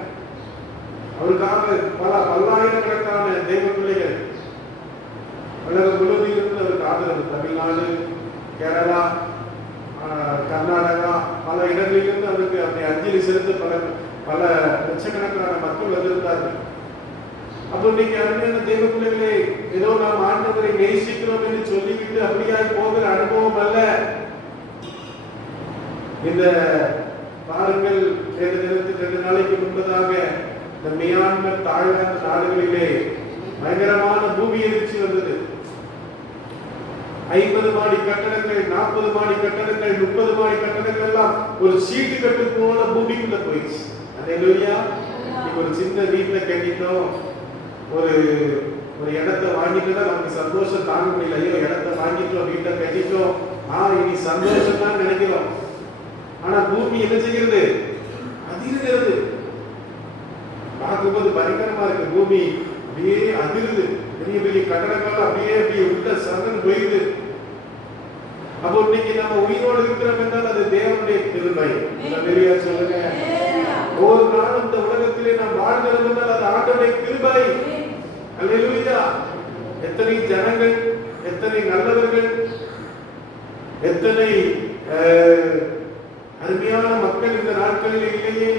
அவருக்காக பல்லாயிரக்கணக்கான தெய்வ பிள்ளைகள் உலகம் முழுவதிலிருந்து அவருக்கு ஆதரவு, தமிழ்நாடு, கேரளா, கர்நாடகா பல இடங்களிலிருந்து அவருக்கு அப்படி அஞ்சலி செலுத்த பல லட்சக்கணக்கான மக்கள் வந்திருந்தார்கள். அப்போ இன்னைக்கு அருமையான தெய்வ பிள்ளைகளே, ஏதோ நாம் ஆண்டவரை நேசிக்கிறோம் என்று சொல்லிவிட்டு அப்படியாய் போகிற அனுபவம் அல்ல. இந்த பாருங்கள், 2 நாளைக்கு முன்பதாக இந்த மியான்மர், தாய்லாந்து நாடுகளிலே பயங்கரமான பூமி எதிர்ச்சி வந்தது. 50 மாடி கட்டடங்கள், 40 மாடி கட்டடங்கள், 30 மாடி கட்டடங்கள் எல்லாம் ஒரு சீட்டு கட்டு போல பூமிக்குள்ள போயிடுச்சு. அல்லேலூயா. இப்போ ஒரு சின்ன வீட்டுல கட்டிட்டோம், ஒரு இடத்தை வாங்கிட்டோம்னா நமக்கு சந்தோஷம் தாங்க முடியல. ஐயோ, இடத்தை வாங்கிட்டோம், வீட்டை கட்டிட்டோம், இனி சந்தோஷம் தான் நினைக்கிறோம். ஆனா பூமி என்ன செய்கிறது? அதிர்கிறது. பார்க்கும்போது பயங்கரமா இருக்கு. பூமி அப்படியே அதிருது. பெரிய பெரிய கட்டடங்கள் அப்படியே உள்ள சரண் போயிடுது. அப்போ இன்னைக்கு நம்ம உயிரோடு இருக்கிறோம் என்றால் அது தேவனுடைய கிருபை. வெளியே சொல்லுங்க. ஒவ்வொரு நாளும் இந்த உலகத்திலே நாம் வாழ்கிறோம் என்றால் அது ஆண்டவருடைய கிருபை. அல்லேலூயா. எத்தனை ஜனங்கள், எத்தனை நல்லவர்கள், எத்தனை அருமையான மக்கள் இந்த நாட்களில் இல்லையே.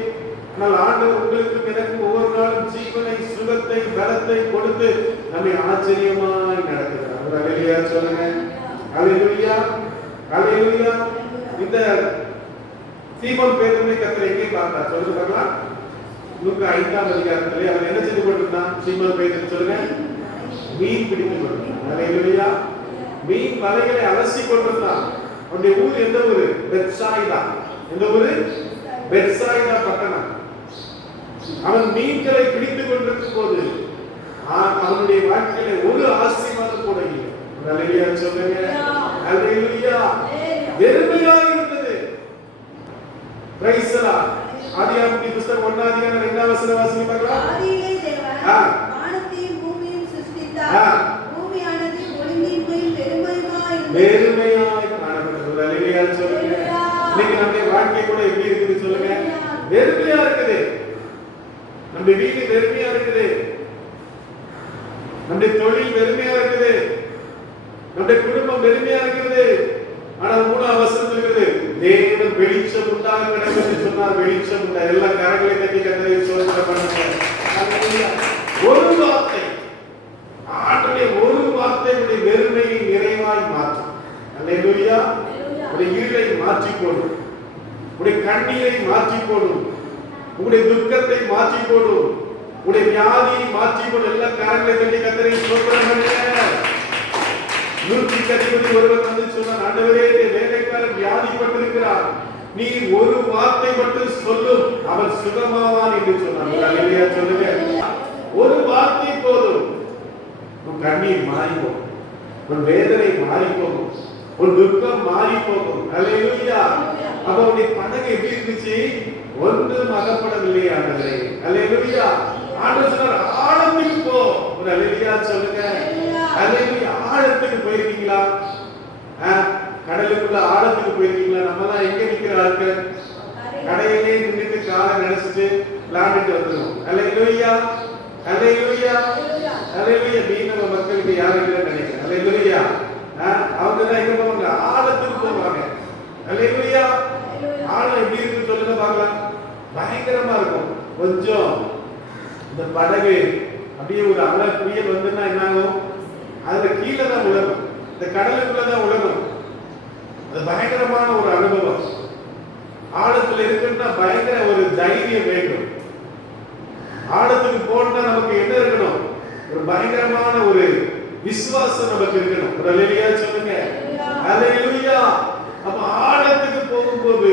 ஆனால் ஆண்டவர் உங்களுக்கும் எனக்கு ஒவ்வொரு நாளும் ஜீவனை, சுகத்தை, பலத்தை கொடுத்து நம்மை ஆச்சரியமாய் நடத்துகிறார். அல்லேலூயா சொல்லுங்க. அல்லேலூயா. அல்லேலூயா. இந்த சீமோன் பேதுருவை கர்த்தர் எங்கே பார்த்தார் சொல்லுங்க பார்க்கலாம். லூக்கா 5ஆம் அதிகாரத்திலே அவர் என்ன செய்து கொண்டிருந்தான்? சீமோன் பேதுரு சொல்லுங்க, மீன் பிடித்துக் கொண்டிருந்தான். அல்லேலூயா. மீன் வலைகளை அலசி கொண்டிருந்தான். அவனுடைய ஊர் எந்த ஊரு? பெத்சாயிதா. எந்த ஊரு? பெத்சாயிதா பட்டணம். அவன் மீன்களை பிடித்துக் கொண்டிருக்கும் போது அவனுடைய வாழ்க்கையில ஒரு ஆசீர்வாதம் கூட இல்லை. அல்லேலூயா சொல்லுங்க. அல்லேலூயா. வெறுமையா இருந்தது. Praise the Lord. ஆதியாகமத்தின் புத்தகம் 1ஆம் அதிகாரம் 2ஆம் வசனம் வாசிங்க பார்க்கலாம். ஆதியிலே தேவன் வானத்தையும் பூமியையும் சிருஷ்டித்தார். பூமியானது ஒழுங்கின்மையும் வெறுமையாய் காணப்பட்டது. அல்லேலூயா சொல்லுங்க. இன்னைக்கு நம்முடைய வாழ்க்கை கூட எப்படி இருக்குது சொல்லுங்க? வெறுமையா இருக்குது. நம்முடைய வீடு வெறுமையா இருக்குது. நம்முடைய தொழில் வெறுமையா இருக்குது. நம்முடைய குடும்பம் வெறுமையா இருக்குது. ஆனால் 3ஆம் வசனம் இருக்குது, தேவன் வெளிச்சம் உண்டாக வேண்டும் என்று சொன்னார். வெளிச்சம் உண்டா. எல்லா கரங்களை தட்டி கர்த்தரை ஸ்தோத்திரம் பண்ணுங்க. அல்லேலூயா. ஒரு வார்த்தை, ஆண்டவருடைய ஒரு வார்த்தை உடைய வெறுமையை நிறைவாய் மாற்றும். அல்லேலூயா. உடைய இருளை மாற்றி போடும். உடைய கண்ணீரை மாற்றி போடும். உடைய துக்கத்தை மாற்றி போடும். உடைய வியாதியை மாற்றி போடும். எல்லா கரங்களை தட்டி கர்த்தரை ஸ்தோத்திரம் பண்ணுங்க. 100க்கு அதிபதி ஒருவர் வந்து சொன்னார், ஆண்டவரே, என் வேலைக்காரன் வியாதிப்பட்டிருக்கிறார், நீ ஒரு வார்த்தை மட்டும் சொல்லும், அவன் சுகமாவான் என்று சொன்னார். அல்லேலூயா சொல்லுங்க. ஒரு வார்த்தை போதும், உன் கண்ணீர் மாறி போகும், உன் வேதனை மாறி போகும், உன் துக்கம் மாறி போகும். அல்லேலூயா. அப்ப உன்னுடைய படகு எப்படி இருந்துச்சு? ஒன்றும் அகப்படவில்லை ஆண்டவரே. அல்லேலூயா. ஆண்டவர் சொன்னார், ஆழத்துக்கு போ. ஒரு அல்லேலூயா சொல்லுங்க. அல்லேலூயா. ஆழத்துக்கு போயிருக்கீங்களா? கடலுக்குள்ள ஆழத்துக்கு போயிருக்கீங்களா? நம்ம தான் எங்க நிக்கிற ஆட்கள்? கடையிலே நின்னுட்டு காலை நினைச்சிட்டு விளையாண்டுட்டு வந்துடும். அல்லேலூயா. அல்லேலூயா. அல்லேலூயா. மீனவ மக்களுக்கு யாரும் இல்லைன்னு நினைக்கிறேன். அல்லேலூயா. அவங்க தான் எங்க போவாங்க? ஆழத்துக்கு போவாங்க. அல்லேலூயா. ஆழம் எப்படி இருக்கு சொல்லுங்க பார்க்கலாம். பயங்கரமா இருக்கும். கொஞ்சம் இந்த படகு அப்படியே ஒரு அலை புயல் வந்துன்னா என்ன ஆகும்? அதுல கீழே தான் உலகம், இந்த கடலுக்குள்ளதான் உலகம். அது பயங்கரமான ஒரு அனுபவம். ஆழத்துல இருக்குன்னா பயங்கர ஒரு தைரியம் வேண்டும். ஆழத்துக்கு போனா நமக்கு என்ன இருக்கணும்? ஒரு பயங்கரமான ஒரு விசுவாசம் நமக்கு இருக்கணும். ஒரு அல்லேலூயா சொல்லுங்க. அல்லேலூயா. அப்ப ஆழத்துக்கு போகும்போது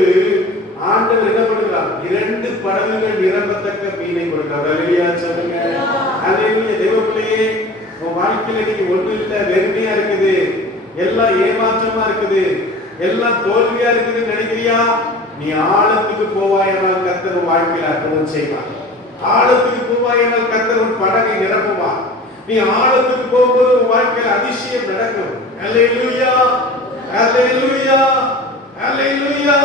ஆண்டவர் என்ன பண்ணுகிறார்? 2 படகுகள் நிரம்பத்தக்க மீனை கொடுக்கிறார். அல்லேலூயா சொல்லுங்க. அல்லேலூயா. தேவப்பிள்ளையே, உன் வாழ்க்கையில நீங்க ஒண்ணு இல்ல, வெறுமையா இருக்குது, எல்லாம் ஏமாற்றமா இருக்குது, எல்லாம் தோல்வியா இருக்குதுன்னு நினைக்கிறியா? நீ ஆழத்துக்கு போவாயானால் கர்த்தர் உன் வாழ்க்கையில அற்புதம் செய்வார். ஆழத்துக்கு போவாயானால் கர்த்தர் உன் படகை நிரப்புவார். நீ ஆழத்துக்கு போகும்போது உன் வாழ்க்கையில அதிசயம் நடக்கும். அல்லேலூயா. அல்லேலூயா. அல்லேலூயா.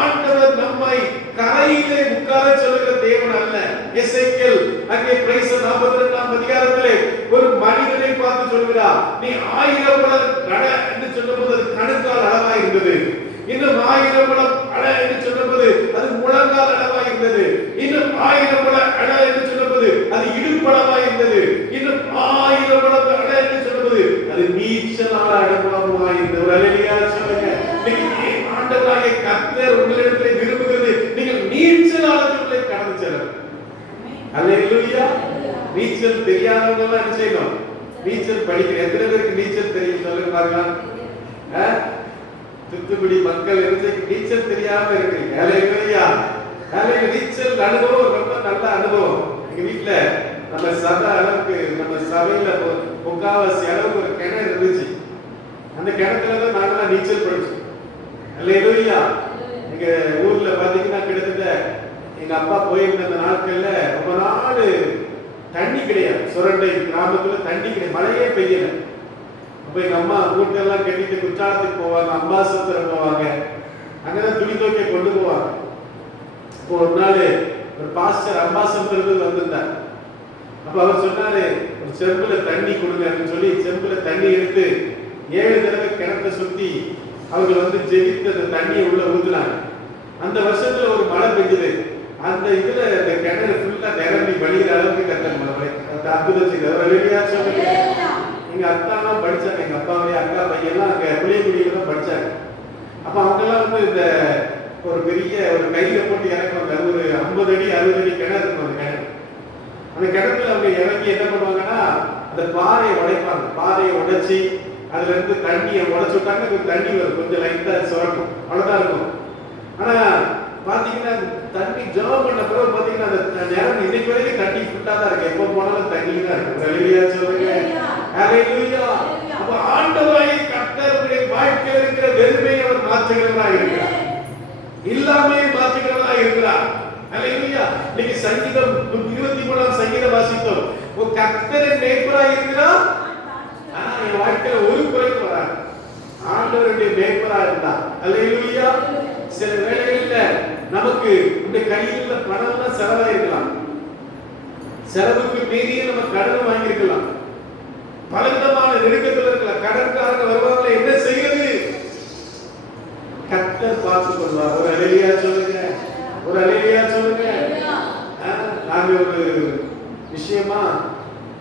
ஆண்டவர் நம்மை கரையிலே உட்கார சொல்லுகிற தேவன் அல்ல. எசேக்கியேல் அங்கே பிரைஸ் 42ஆம் அதிகாரத்திலே ஒரு மனிதனை பார்த்து சொல்கிறார், நீ 1000 முழம் அட என்று சொன்னபோது அது கணுக்கால் அளவாய் இருந்தது. இன்னும் 1000 முழம் அட என்று சொன்னபோது அது முழங்கால் அளவாய் இருந்தது. இன்னும் 1000 முழம் அட என்று சொன்னபோது அது இடுப்பளவாய் இருந்தது. இன்னும் 1000 முழம் அட என்று சொன்னபோது அது நீச்சலால் அளவாய் இருந்தது. அல்லேலூயா சொல்லுங்க. இன்னைக்கு ஆண்டவராகிய கர்த்தர் உங்களிடத்தில் விரும்புகிறது நீங்கள் நீச்சல் ஆழத்துக்குள்ளே கடந்து செல்லணும். அல்லேலூயா. நீச்சல் தெரியாதவங்க எல்லாம் என்ன செய்யணும்? நீச்சல் படிக்கிற எத்தனை பேருக்கு நீச்சல் தெரியும் சொல்லுங்க பார்க்கலாம். தூத்துக்குடி மக்கள் நீச்சல் தெரியாம இருக்கிறீங்க. அல்லேலூயா. அல்லேலூயா. நீச்சல் அனுபவம் ரொம்ப நல்ல அனுபவம். எங்க வீட்டுல நம்ம சபை அளவுக்கு, நம்ம சபையில முக்காவாசி அளவுக்கு ஒரு கிணறு இருந்துச்சு. அந்த கிணத்துலதான் நாங்களாம் நீச்சல் படிச்சோம். அல்லேலூயா. எங்க ஊர்ல பாத்தீங்கன்னா கிட்டத்தட்ட எங்க அப்பா போயிருந்த அந்த நாட்கள்ல ரொம்ப நாள் தண்ணி கிடையாது. சுரண்டை கிராமத்துல தண்ணி கிடையாது, மழையே பெய்யல. அப்ப எங்க அம்மா கூட்டெல்லாம் கட்டிட்டு குற்றாலத்துக்கு போவாங்க, அம்பாசமுத்திரம் போவாங்க, அங்கதான் துணி துவைக்க கொண்டு போவாங்க. இப்போ ஒரு நாள் ஒரு பாஸ்டர் அம்பாசமுத்திரத்துக்கு வந்திருந்தார். அப்ப அவர் சொன்னாரு, ஒரு செம்புல தண்ணி கொடுங்க அப்படின்னு சொல்லி செம்புல தண்ணி எடுத்து 7 தடவை கிணத்தை சுத்தி அவங்க வந்து ஜெபித்து அந்த தண்ணியை உள்ள ஊத்துனாங்க. அந்த வருஷத்துல ஒரு மழை பெஞ்சது. அந்த இதுல அந்த கிணறு ஃபுல்லா நிரம்பி வழிகிற அளவுக்கு கத்தர் மழை அற்புதம் செய்தார். எங்க அத்தாலாம் படிச்சாங்க, எங்க அப்பாவுடைய அக்கா பையன்லாம் அங்க புளியங்குடியில தான் படிச்சாங்க. அப்ப அவங்க எல்லாம் வந்து இந்த ஒரு பெரிய ஒரு கையில போட்டு இறக்குவாங்க. ஒரு 50 அடி 60 அடி கிணறு இருக்கும். அந்த கிணறு, அந்த கிணத்துல அவங்க இறங்கி என்ன பண்ணுவாங்கன்னா அந்த பாறையை உடைப்பாங்க. பாறையை உடைச்சி அதுல இருந்து தண்ணியை உடைச்சு விட்டாங்க. தண்ணி வரும், கொஞ்சம் லைட்டா சுரக்கும், அவ்வளவுதான் இருக்கும். ஆனா பாத்தீங்கன்னா தண்ணி ஜெபம் பண்ண பிறகு பாத்தீங்கன்னா அந்த நேரம் இன்னைக்கு வரைக்கும் தண்ணி ஃபுல்லா தான் இருக்கு. எப்போ போனாலும் தண்ணி தான் இருக்கு. ஹல்லேலூயா சொல்லுங்க, ஹல்லேலூயா. அப்ப ஆண்டவராகிய கர்த்தருடைய வாழ்க்கையில் இருக்கிற வெறுமையை அவர் மாற்றுகிறவராக இருக்கிறார், இல்லாமையை மாற்றுகிறவராக இருக்கிறார். ஹல்லேலூயா. இன்னைக்கு சங்கீதம் 23ஆம் சங்கீதம் வாசித்தோம். ஒரு கர்த்தரின் மேய்ப்பராக இருக்கிறார். ஆனா என் வாழ்க்கையில ஒரு குறைவு வராது. ஆண்டவருடைய மேய்ப்பராக இருந்தார். ஹல்லேலூயா. சில வேளைகள்ல நமக்கு இந்த கையில் பணம்லாம் செலவாயிருக்கலாம், செலவுக்கு மீறிய நம்ம கடன் வாங்கியிருக்கலாம், பலவிதமான நெருக்கத்தில் இருக்கலாம். கடன்காரங்க வருவாங்க, என்ன செய்யறது? கர்த்தர் பார்த்துக் கொள்வார். ஒரு அல்லேலூயா சொல்லுங்க, ஒரு அல்லேலூயா சொல்லுங்க. நாங்க ஒரு விஷயமா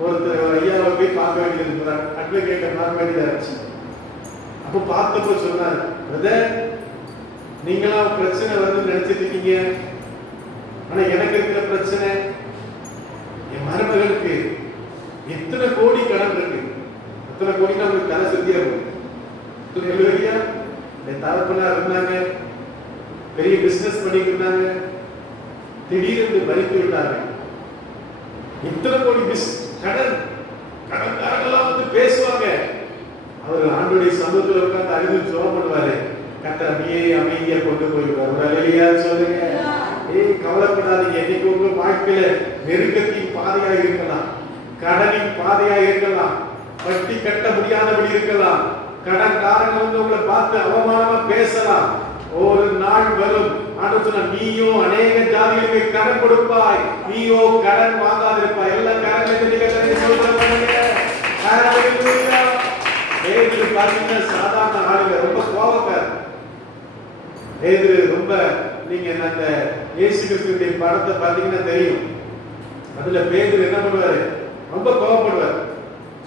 ஒருத்தர் ஐயாவை போய் பார்க்க வேண்டியது இருக்கிறார். அட்வொகேட்டை பார்க்க வேண்டியதா இருந்துச்சு. அப்போ பார்த்தப்போ சொன்னார், பிரதர் நீங்களாம் பிரச்சனை வந்து நினைச்சிட்டு இருக்கீங்க, ஆனா எனக்கு இருக்கிற பிரச்சனை என் மருமகளுக்கு எத்தனை கோடி கடன் இருக்கு. எத்தனை கோடினா உங்களுக்கு தலை சுத்தியா இருக்கும். என் தரப்பனார் இருந்தாங்க, பெரிய பிசினஸ் பண்ணிட்டு இருந்தாங்க, திடீரென்று மறித்து விட்டாங்க. எத்தனை கோடி கடன், கடன்காரங்கெல்லாம் வந்து பேசுவாங்க. அவர் ஆண்டோடைய சமூகத்தில் உட்கார்ந்து அழுது ஜெபம் பண்ணுவாரு. கர்த்தர் அப்படியே அமைதியா கொண்டு போயிருவார். ஒரு அல்லேலூயா சொல்லுங்க. கவலைப்படாதீங்க. இன்னைக்கு உங்க வாழ்க்கையில நெருக்கத்தின் பாதையா இருக்கலாம், கடனின் பாதையா இருக்கலாம், வட்டி கட்ட முடியாதபடி இருக்கலாம், கடன்காரங்க வந்து உங்களை பார்த்து அவமானமா பேசலாம். ஒரு நாள் வரும், ஆண்டவர் சொன்னார், நீயோ அநேக ஜாதிகளுக்கு கடன் கொடுப்பாய், நீயோ கடன் வாங்காதிருப்பாய். எல்லா கடனை சொல்றாங்க. ஹல்லேலூயா. பேதுரு பாத்தீங்கன்னா சாதாரண ஆளுங்க, ரொம்ப கோபக்காரர். பேதுரு ரொம்ப, நீங்க அந்த இயேசு கிறிஸ்துவின் படத்தை பாத்தீங்கன்னா தெரியும். அதுல பேதுரு என்ன பண்ணுவாரு? ரொம்ப கோபப்படுவார்.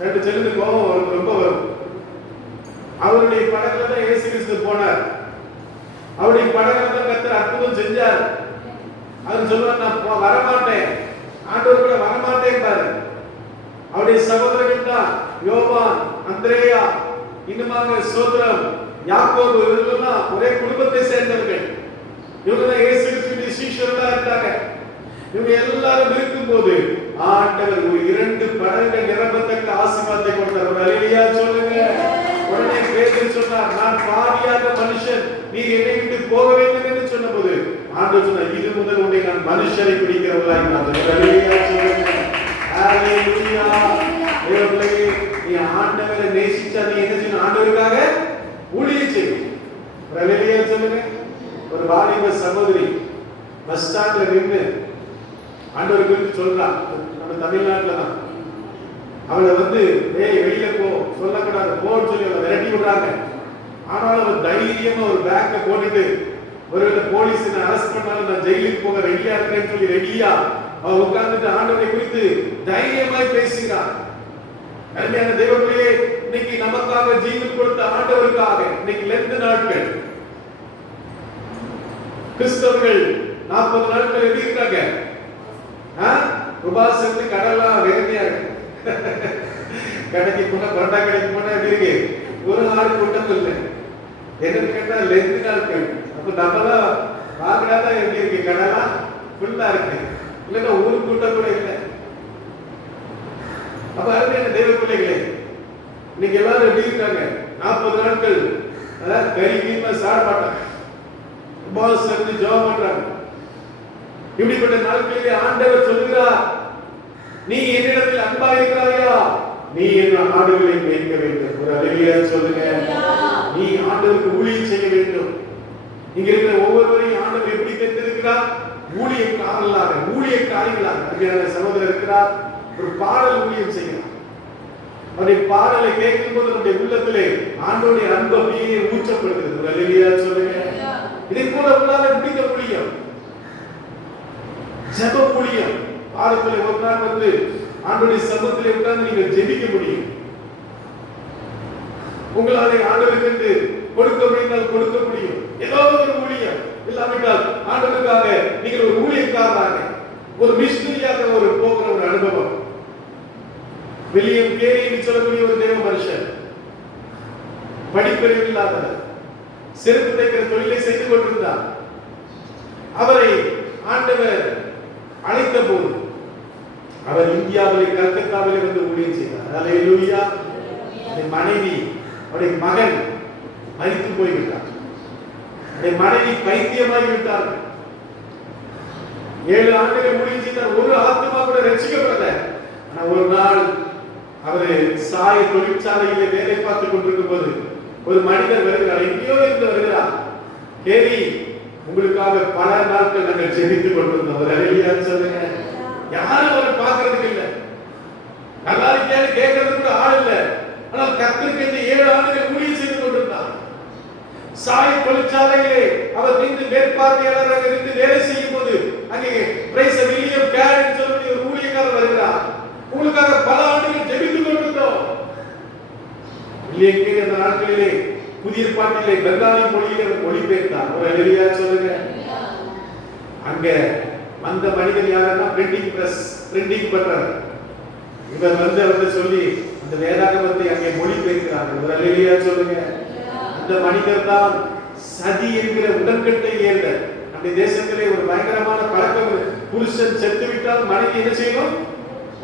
ரெண்டு செல்லுக்கு கோபம் வரும், ரொம்ப வரும். அவருடைய படத்துல தான் இயேசு கிறிஸ்து போனார். அவருடைய படத்துல தான் கர்த்தர் அற்புதம் செஞ்சார். அவர் சொல்லுவார், நான் வரமாட்டேன், ஆண்டவர் கூட வரமாட்டேன் பாரு. அவருடைய சகோதரர்கள் தான் யோவான், அந்திரேயா, இன்னுமாக சோதரம், யாக்கோபு, இவர்களெல்லாம் ஒரே குடும்பத்தை சேர்ந்தவர்கள். இவங்க தான் இயேசு கிறிஸ்துவின் சீஷர்களா இருந்தாங்க. இவங்க எல்லாரும் இருக்கும்போது ஆண்டவர் ஒரு 2 படங்கள் நிரம்பத்தக்க ஆசீர்வாதத்தை கொடுத்தார். ஒரு அல்லேலூயா சொல்லுங்க. உடனே பேதுரு சொன்னார், நான் பாவியான மனுஷன், நீ என்னை விட்டு போக வேண்டும் என்று சொன்னபோது ஆண்டவர் சொன்னார், இது முதல் உன்னை நான் மனுஷரை பிடிக்கிறவர்களாய் மாற்றேன். ஒரு அல்லேலூயா சொல்லுங்க. ஹல்லேலூயா. தேவனே, நீ ஆண்டவரை நேசிச்சா நீ என்ன செய்யணும்? ஆண்டவருக்காக ஊழியம் செய்யணும். ஒரு அல்லேலூயா சொல்லுங்க. ஒரு வாலிப சகோதரி பஸ் ஸ்டாண்ட்ல நின்று ஆண்டவர் குறித்து சொல்றான். நம்ம தமிழ்நாட்டுல தான். அவளை வந்து வெளியில போ சொல்லக்கூடாது, போன்னு சொல்லி அவளை விரட்டி விடுறாங்க. ஆனாலும் அவள் தைரியமா ஒரு பேக்கை போட்டுட்டு, ஒருவேளை போலீஸ் என்ன அரெஸ்ட் பண்ணாலும் நான் ஜெயிலுக்கு போக ரெடியா இருக்கேன்னு சொல்லி ரெடியா அவ உட்கார்ந்துட்டு ஆண்டவரை குறித்து தைரியமாய் பேசுகிறார். அருமையான தேவர்களே, இன்னைக்கு நமக்காக ஜீவன் கொடுத்த ஆண்டவருக்காக இன்னைக்கு லெந்து நாட்கள் கிறிஸ்தவர்கள் 40 நாட்கள் எப்படி இருக்காங்க? உபாசத்துக்கு கடல்லாம் வேதனையா இருக்கு. கடைக்கு போனா, பரோட்டா கடைக்கு போனா எப்படி இருக்கு? ஒரு நாள் கூட்டம் இல்லை. என்னன்னு கேட்டா லெந்து நாட்கள். அப்ப நம்மளாம் வாங்கினாதான் எப்படி இருக்கு? கடலாம் ஃபுல்லா இருக்கு, இல்லைன்னா ஒரு கூட்டம் கூட இல்லை. அப்ப அருமையான தெய்வ பிள்ளைகளே, இன்னைக்கு எல்லாரும் எப்படி இருக்காங்க? 40 நாட்கள் அதாவது கறி மீன்மா சாப்பிட மாட்டாங்க, உபவாசம் இருந்து ஜெபம் பண்றாங்க. இப்படிப்பட்ட நாட்களிலே ஆண்டவர் சொல்கிறார், நீ என்னிடத்தில் அன்பா இருக்கிறாயா, நீ என் ஆடுகளை மேய்க்க வேண்டும். ஒரு அல்லேலூயா சொல்லுங்க. நீ ஆண்டவருக்கு ஊழியம் செய்ய வேண்டும். இங்க இருக்கிற ஒவ்வொருவரையும் ஆண்டவர் எப்படி தெரிந்திருக்கிறார்? ஊழியக்காரர்களாக, ஊழியக்காரிகளாக. அருமையான சகோதரர் இருக்கிறார், ஒரு பாடல் ஊழியம் செய்கிறார். அவருடைய பாடலை கேட்கும் போது நம்முடைய உள்ளத்திலே ஆண்டவருடைய அன்பு அப்படியே ஊற்றப்படுகிறது. ஒரு அல்லேலூயா சொல்லுங்க. இதை போல உங்களால முடிந்த ஊழியம், ஜெப ஊழியம். பாடத்திலே ஒரு நாள் வந்து ஆண்டவருடைய சமூகத்திலே உட்கார்ந்து நீங்கள் ஜெபிக்க முடியும். உங்களாலே ஆண்டவருக்கு கொடுக்க முடிந்தால் கொடுக்க முடியும். ஏதோ ஒரு ஊழியம் இல்லாவிட்டால் ஆண்டவருக்காக நீங்கள் ஒரு ஊழியக்காரராக, ஒரு மிஷனரியாக ஒரு போகிற ஒரு அனுபவம். வில்லியம் கேரி என்று சொல்லக்கூடிய ஒரு தேவ மனுஷன், படிப்பறிவு இல்லாதவர், செருப்பு தைக்கிற தொழிலை செய்து கொண்டிருந்தார். அவரை ஆண்டவர் அழைத்த போது அவர் இந்தியாவிலே கல்கத்தாவிலே வந்து ஊழியம் செய்தார். அல்லேலூயா. மனைவி, அவருடைய மகன் மரித்து போய்விட்டார். அவருடைய மனைவி பைத்தியமாகி விட்டார். 7 ஆண்டுகள் ஊழியம் செய்தார். ஒரு ஆத்மா கூட ரட்சிக்கப்படல. ஆனா ஒரு நாள் அவர் சாய தொழிற்சாலையிலே வேலை பார்த்துக் கொண்டிருக்கும் போது ஒரு மனிதர் வருகிறார். எங்கேயோ இருந்து வருகிறார். கேரி, உங்களுக்காக பல நாட்கள் நாங்கள் ஜெபித்துக் கொண்டிருந்தோம். ஒரு அல்லேலூயா சொல்லுங்க. யாரும் அவரை பார்க்கறதுக்கு இல்லை, நல்லா இருக்கியான்னு கேட்கறதுக்கு கூட ஆள் இல்லை. ஆனால் கர்த்தருக்கு இந்த 7 ஆண்டுகள் ஊழியம் செய்து கொண்டிருந்தார். சாய தொழிற்சாலையிலே அவர் நின்று மேற்பார்வையாளராக இருந்து வேலை செய்யும் போது அங்கே பிரைஸ் வில்லியம் கேரி என்று சொல்லி ஒரு ஊழியக்காரர் வருகிறார். உங்களுக்காக பல ஆண்டுகள் ஜெபித்துக் கொண்டிருந்தோம். வில்லியம் கேரி அந்த நாட்களிலே புதிய பாட்டிலே பெங்காலி மொழியிலே மொழிபெயர்த்தார். ஒரு அல்லேலூயா சொல்லுங்க. அங்க வந்த மனிதர் யாருன்னா பிரிண்டிங் பிரஸ், பிரிண்டிங் பண்றார். இவர் வந்து அவர்கிட்ட சொல்லி அந்த வேதாகமத்தை அங்கே மொழிபெயர்க்கிறார். ஒரு அல்லேலூயா சொல்லுங்க. அந்த மனிதர் தான் சதி என்கிற உடன்கட்டை ஏந்த நம்முடைய தேசத்திலே ஒரு பயங்கரமான பழக்கம். புருஷன் செத்து விட்டால் மனைவி என்ன செய்யணும்?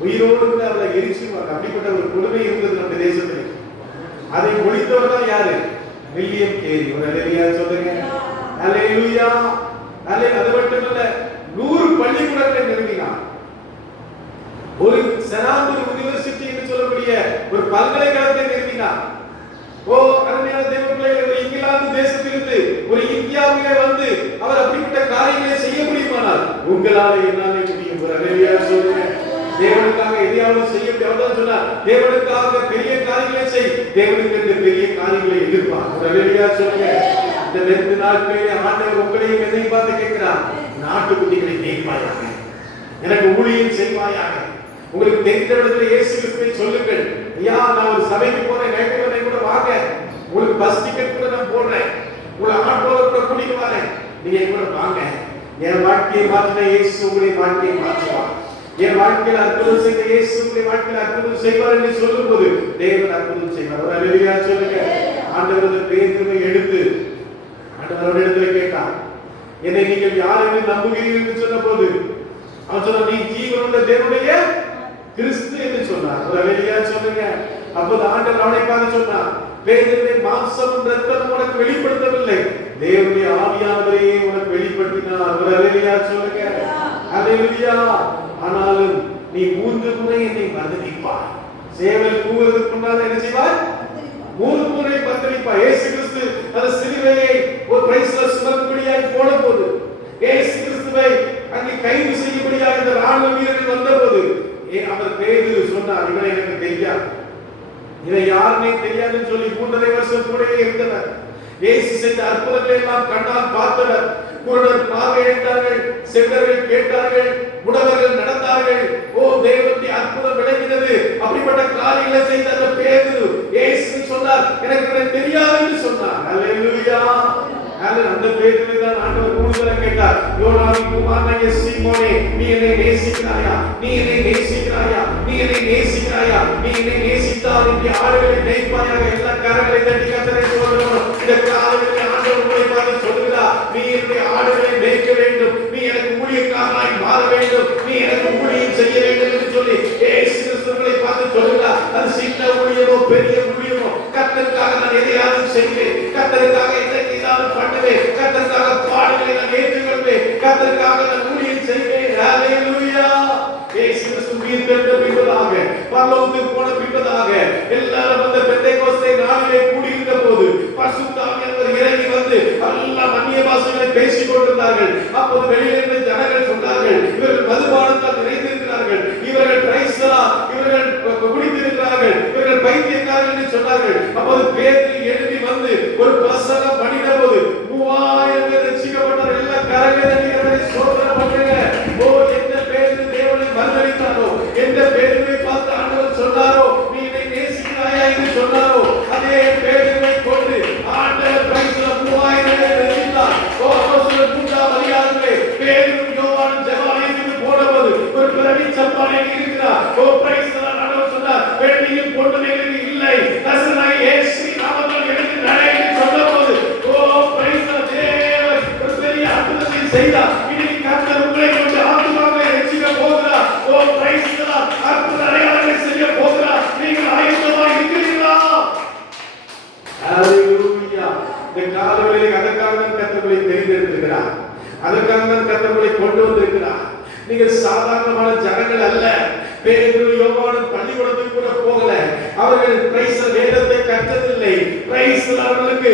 உயிரோடு கூட அவளை எரிச்சுவாங்க. அப்படிப்பட்ட ஒரு கொடுமை இருந்தது நம்முடைய தேசத்திலே. அதை ஒழித்தவர் தான் யாரு? William carry. ஒரு அல்லேலூயா சொல்லுங்க. அல்லேலூயா. அது மட்டுமல்ல, 100 பள்ளிக்கூடங்களை நிறுவினார். ஒரு செனாந்தூர் யூனிவர்சிட்டி என்று சொல்லக்கூடிய ஒரு பல்கலைக்கழகத்தை நிறுவினார். ஓ அருமையான தேவர்களே, ஒரு இங்கிலாந்து தேசத்திலிருந்து ஒரு இந்தியாவிலே வந்து அவர் அப்படிப்பட்ட காரியங்களை செய்ய முடியுமானால் உங்களால் என்னாலே முடியும். ஒரு அல்லேலூயா சொல்லுங்க. தேவனுக்காக எதையாவது செய்ய முடியாது சொன்னார். தேவனுக்காக பெரிய காரியங்களை செய். தேவனுக்கு இந்த பெரிய காரியங்களை எதிர்பார். ஒரு அல்லேலூயா சொல்லுங்க. இந்த 2 நாட்களிலே ஆண்டவர் உங்களையும் என்னையும் பார்த்து கேட்கிறார், நாட்டுக்குட்டிகளை மேய்ப்பாயாக, எனக்கு ஊழியம் செய்வாயாக. உங்களுக்கு தெரிந்த இடத்துல இயேசு கிறிஸ்துவை சொல்லுங்கள். ஐயா, நான் ஒரு சபைக்கு போறேன், ஞாயிற்றுக்கிழமை கூட வாங்க, உங்களுக்கு பஸ் டிக்கெட் கூட நான் போடுறேன், உங்களை ஆட்டோல கூட கூட்டிட்டு வரேன், நீங்க கூட வாங்க. என் வாழ்க்கையை மாற்றின இயேசு உங்களை வாழ்க்கையை மாற்றுவார். என் வாழ்க்கையில் அற்புதம் செய்த இயேசு உங்களை வாழ்க்கையில் அற்புதம் செய்வார் என்று சொல்லும் போது தேவன் அற்புதம் செய்வார். ஒரு அல்லேலூயா சொல்லுங்க. ஆண்டவர் பேதுருவை எடுத்து ஆண்டவரோட இடத்துல கேட்டார், என்னை நீங்கள் யார் என்று நம்புகிறீர்கள் என்று சொன்ன போது அவன் சொன்னான், நீ ஜீவனுள்ள தேவனுடைய கிறிஸ்து என்று சொன்னார். ஒரு அல்லேலூயா சொல்லுங்க. அப்போது ஆண்டவர் அவனை பார்த்து சொன்னார், பேதுருவே, மாம்சமும் இரத்தமும் உனக்கு வெளிப்படுத்தவில்லை, தேவனுடைய ஆவியானவரே உனக்கு வெளிப்படுத்தினார். ஒரு அல்லேலூயா சொல்லுங்க. அல்லேலூயா. ஆனாலும் நீ 3 முறை என்னை மறுதலிப்பாய். சேவல் கூவுறதுக்கு முன்னால் என்ன செய்வாய்? 3 முறை மறுதலிப்பாய். இயேசு கிறிஸ்து அந்த சிலுவையை ஒரு பிரைஸ்ல சுமக்கும்படியாய் போன போது, இயேசு கிறிஸ்துவை அங்கே கைது செய்யும்படியாக இந்த ராணுவ வீரர்கள் வந்த போது அவர் பேதுரு சொன்னார், இவனை எனக்கு தெரியாது, இவன் யாருன்னே தெரியாதுன்னு சொல்லி 3.5 வருஷம் கூடவே இருந்தவர். இயேசு செய்த அற்புதங்களை எல்லாம் கண்ணால் பார்த்தவர். குருடர் பார்வையிட்டார்கள், செவிடர்கள் கேட்டார்கள், முடவர்கள் நடந்தார்கள். ஓ, தேவனுடைய அற்புதம் விளங்கினது. அப்படிப்பட்ட காரியங்களை செய்த அந்த பேதுரு இயேசு சொன்னார், எனக்கு தெரியாது என்று சொன்னார். அல்லேலூயா. அந்த பேதுருவை தான் ஆண்டவர் கூடுதலா கேட்டார், யோனாவின் குமாரனாகிய சீமோனே, நீ என்னை நேசிக்கிறாயா? நீ என்னை நேசிக்கிறாயா? நீ என்னை நேசிக்கிறாயா? நீ என்னை நேசித்தால் இந்த ஆடுகளை மேய்ப்பாயாக. எல்லா கரங்களை தட்டி கர்த்தரை சொல்லுவோம். இந்த காலையிலே ஆண்டவர் உங்களை பார்த்து சொல்லுகிறார், நீ என்னுடைய ஆடுகளை மேய்க்க வேண்டும், நீ எனக்கு ஊழியக்காரனாய் மாற வேண்டும், நீ எனக்கு ஊழியம் செய்ய வேண்டும் என்று சொல்லி இயேசு கிறிஸ்துவை பார்த்து சொல்லுகிறார். அது சின்ன ஊழியமோ பெரிய ஊழியமோ, கர்த்தருக்காக நான் எதையாவது செய்வேன், கர்த்தருக்காக எதை செய்தாலும் பண்ணுவேன், கர்த்தருக்காக பாடுகளை நான் ஏற்றுக்கொள்வேன், கர்த்தருக்காக நான் ஊழியம் செய்வேன். ஹல்லேலூயா. இயேசு கிறிஸ்து உயிர்த்தெழுந்த பின்பதாக, பரலோகத்துக்கு போன பின்பதாக செய்தார். இன்னைக்கு கர்த்தர் உங்களை கொண்டு ஆத்துமாவை ரட்சிக்க போகிறார். ஓ பிரைஸ் தி லார்ட். அற்புத அடையாளங்களை செய்ய போகிறார். நீங்கள் ஆயத்தமா இருக்கிறீர்களா? ஹalleluya. இந்த காலவெளியில் அதற்காக தான் கர்த்தரை தெரிந்தெடுத்திருக்கிறார். அதற்காக தான் கர்த்தரை கொண்டு வந்திருக்கிறார். நீங்கள் சாதாரணமான ஜனங்கள் அல்ல. பேதுரு யோவானும் பள்ளிக்கூடத்துக்கு கூட போகல. அவர்கள் பிரைஸ் வேதத்தை கற்றதில்லை. பிரைஸ் அவர்களுக்கு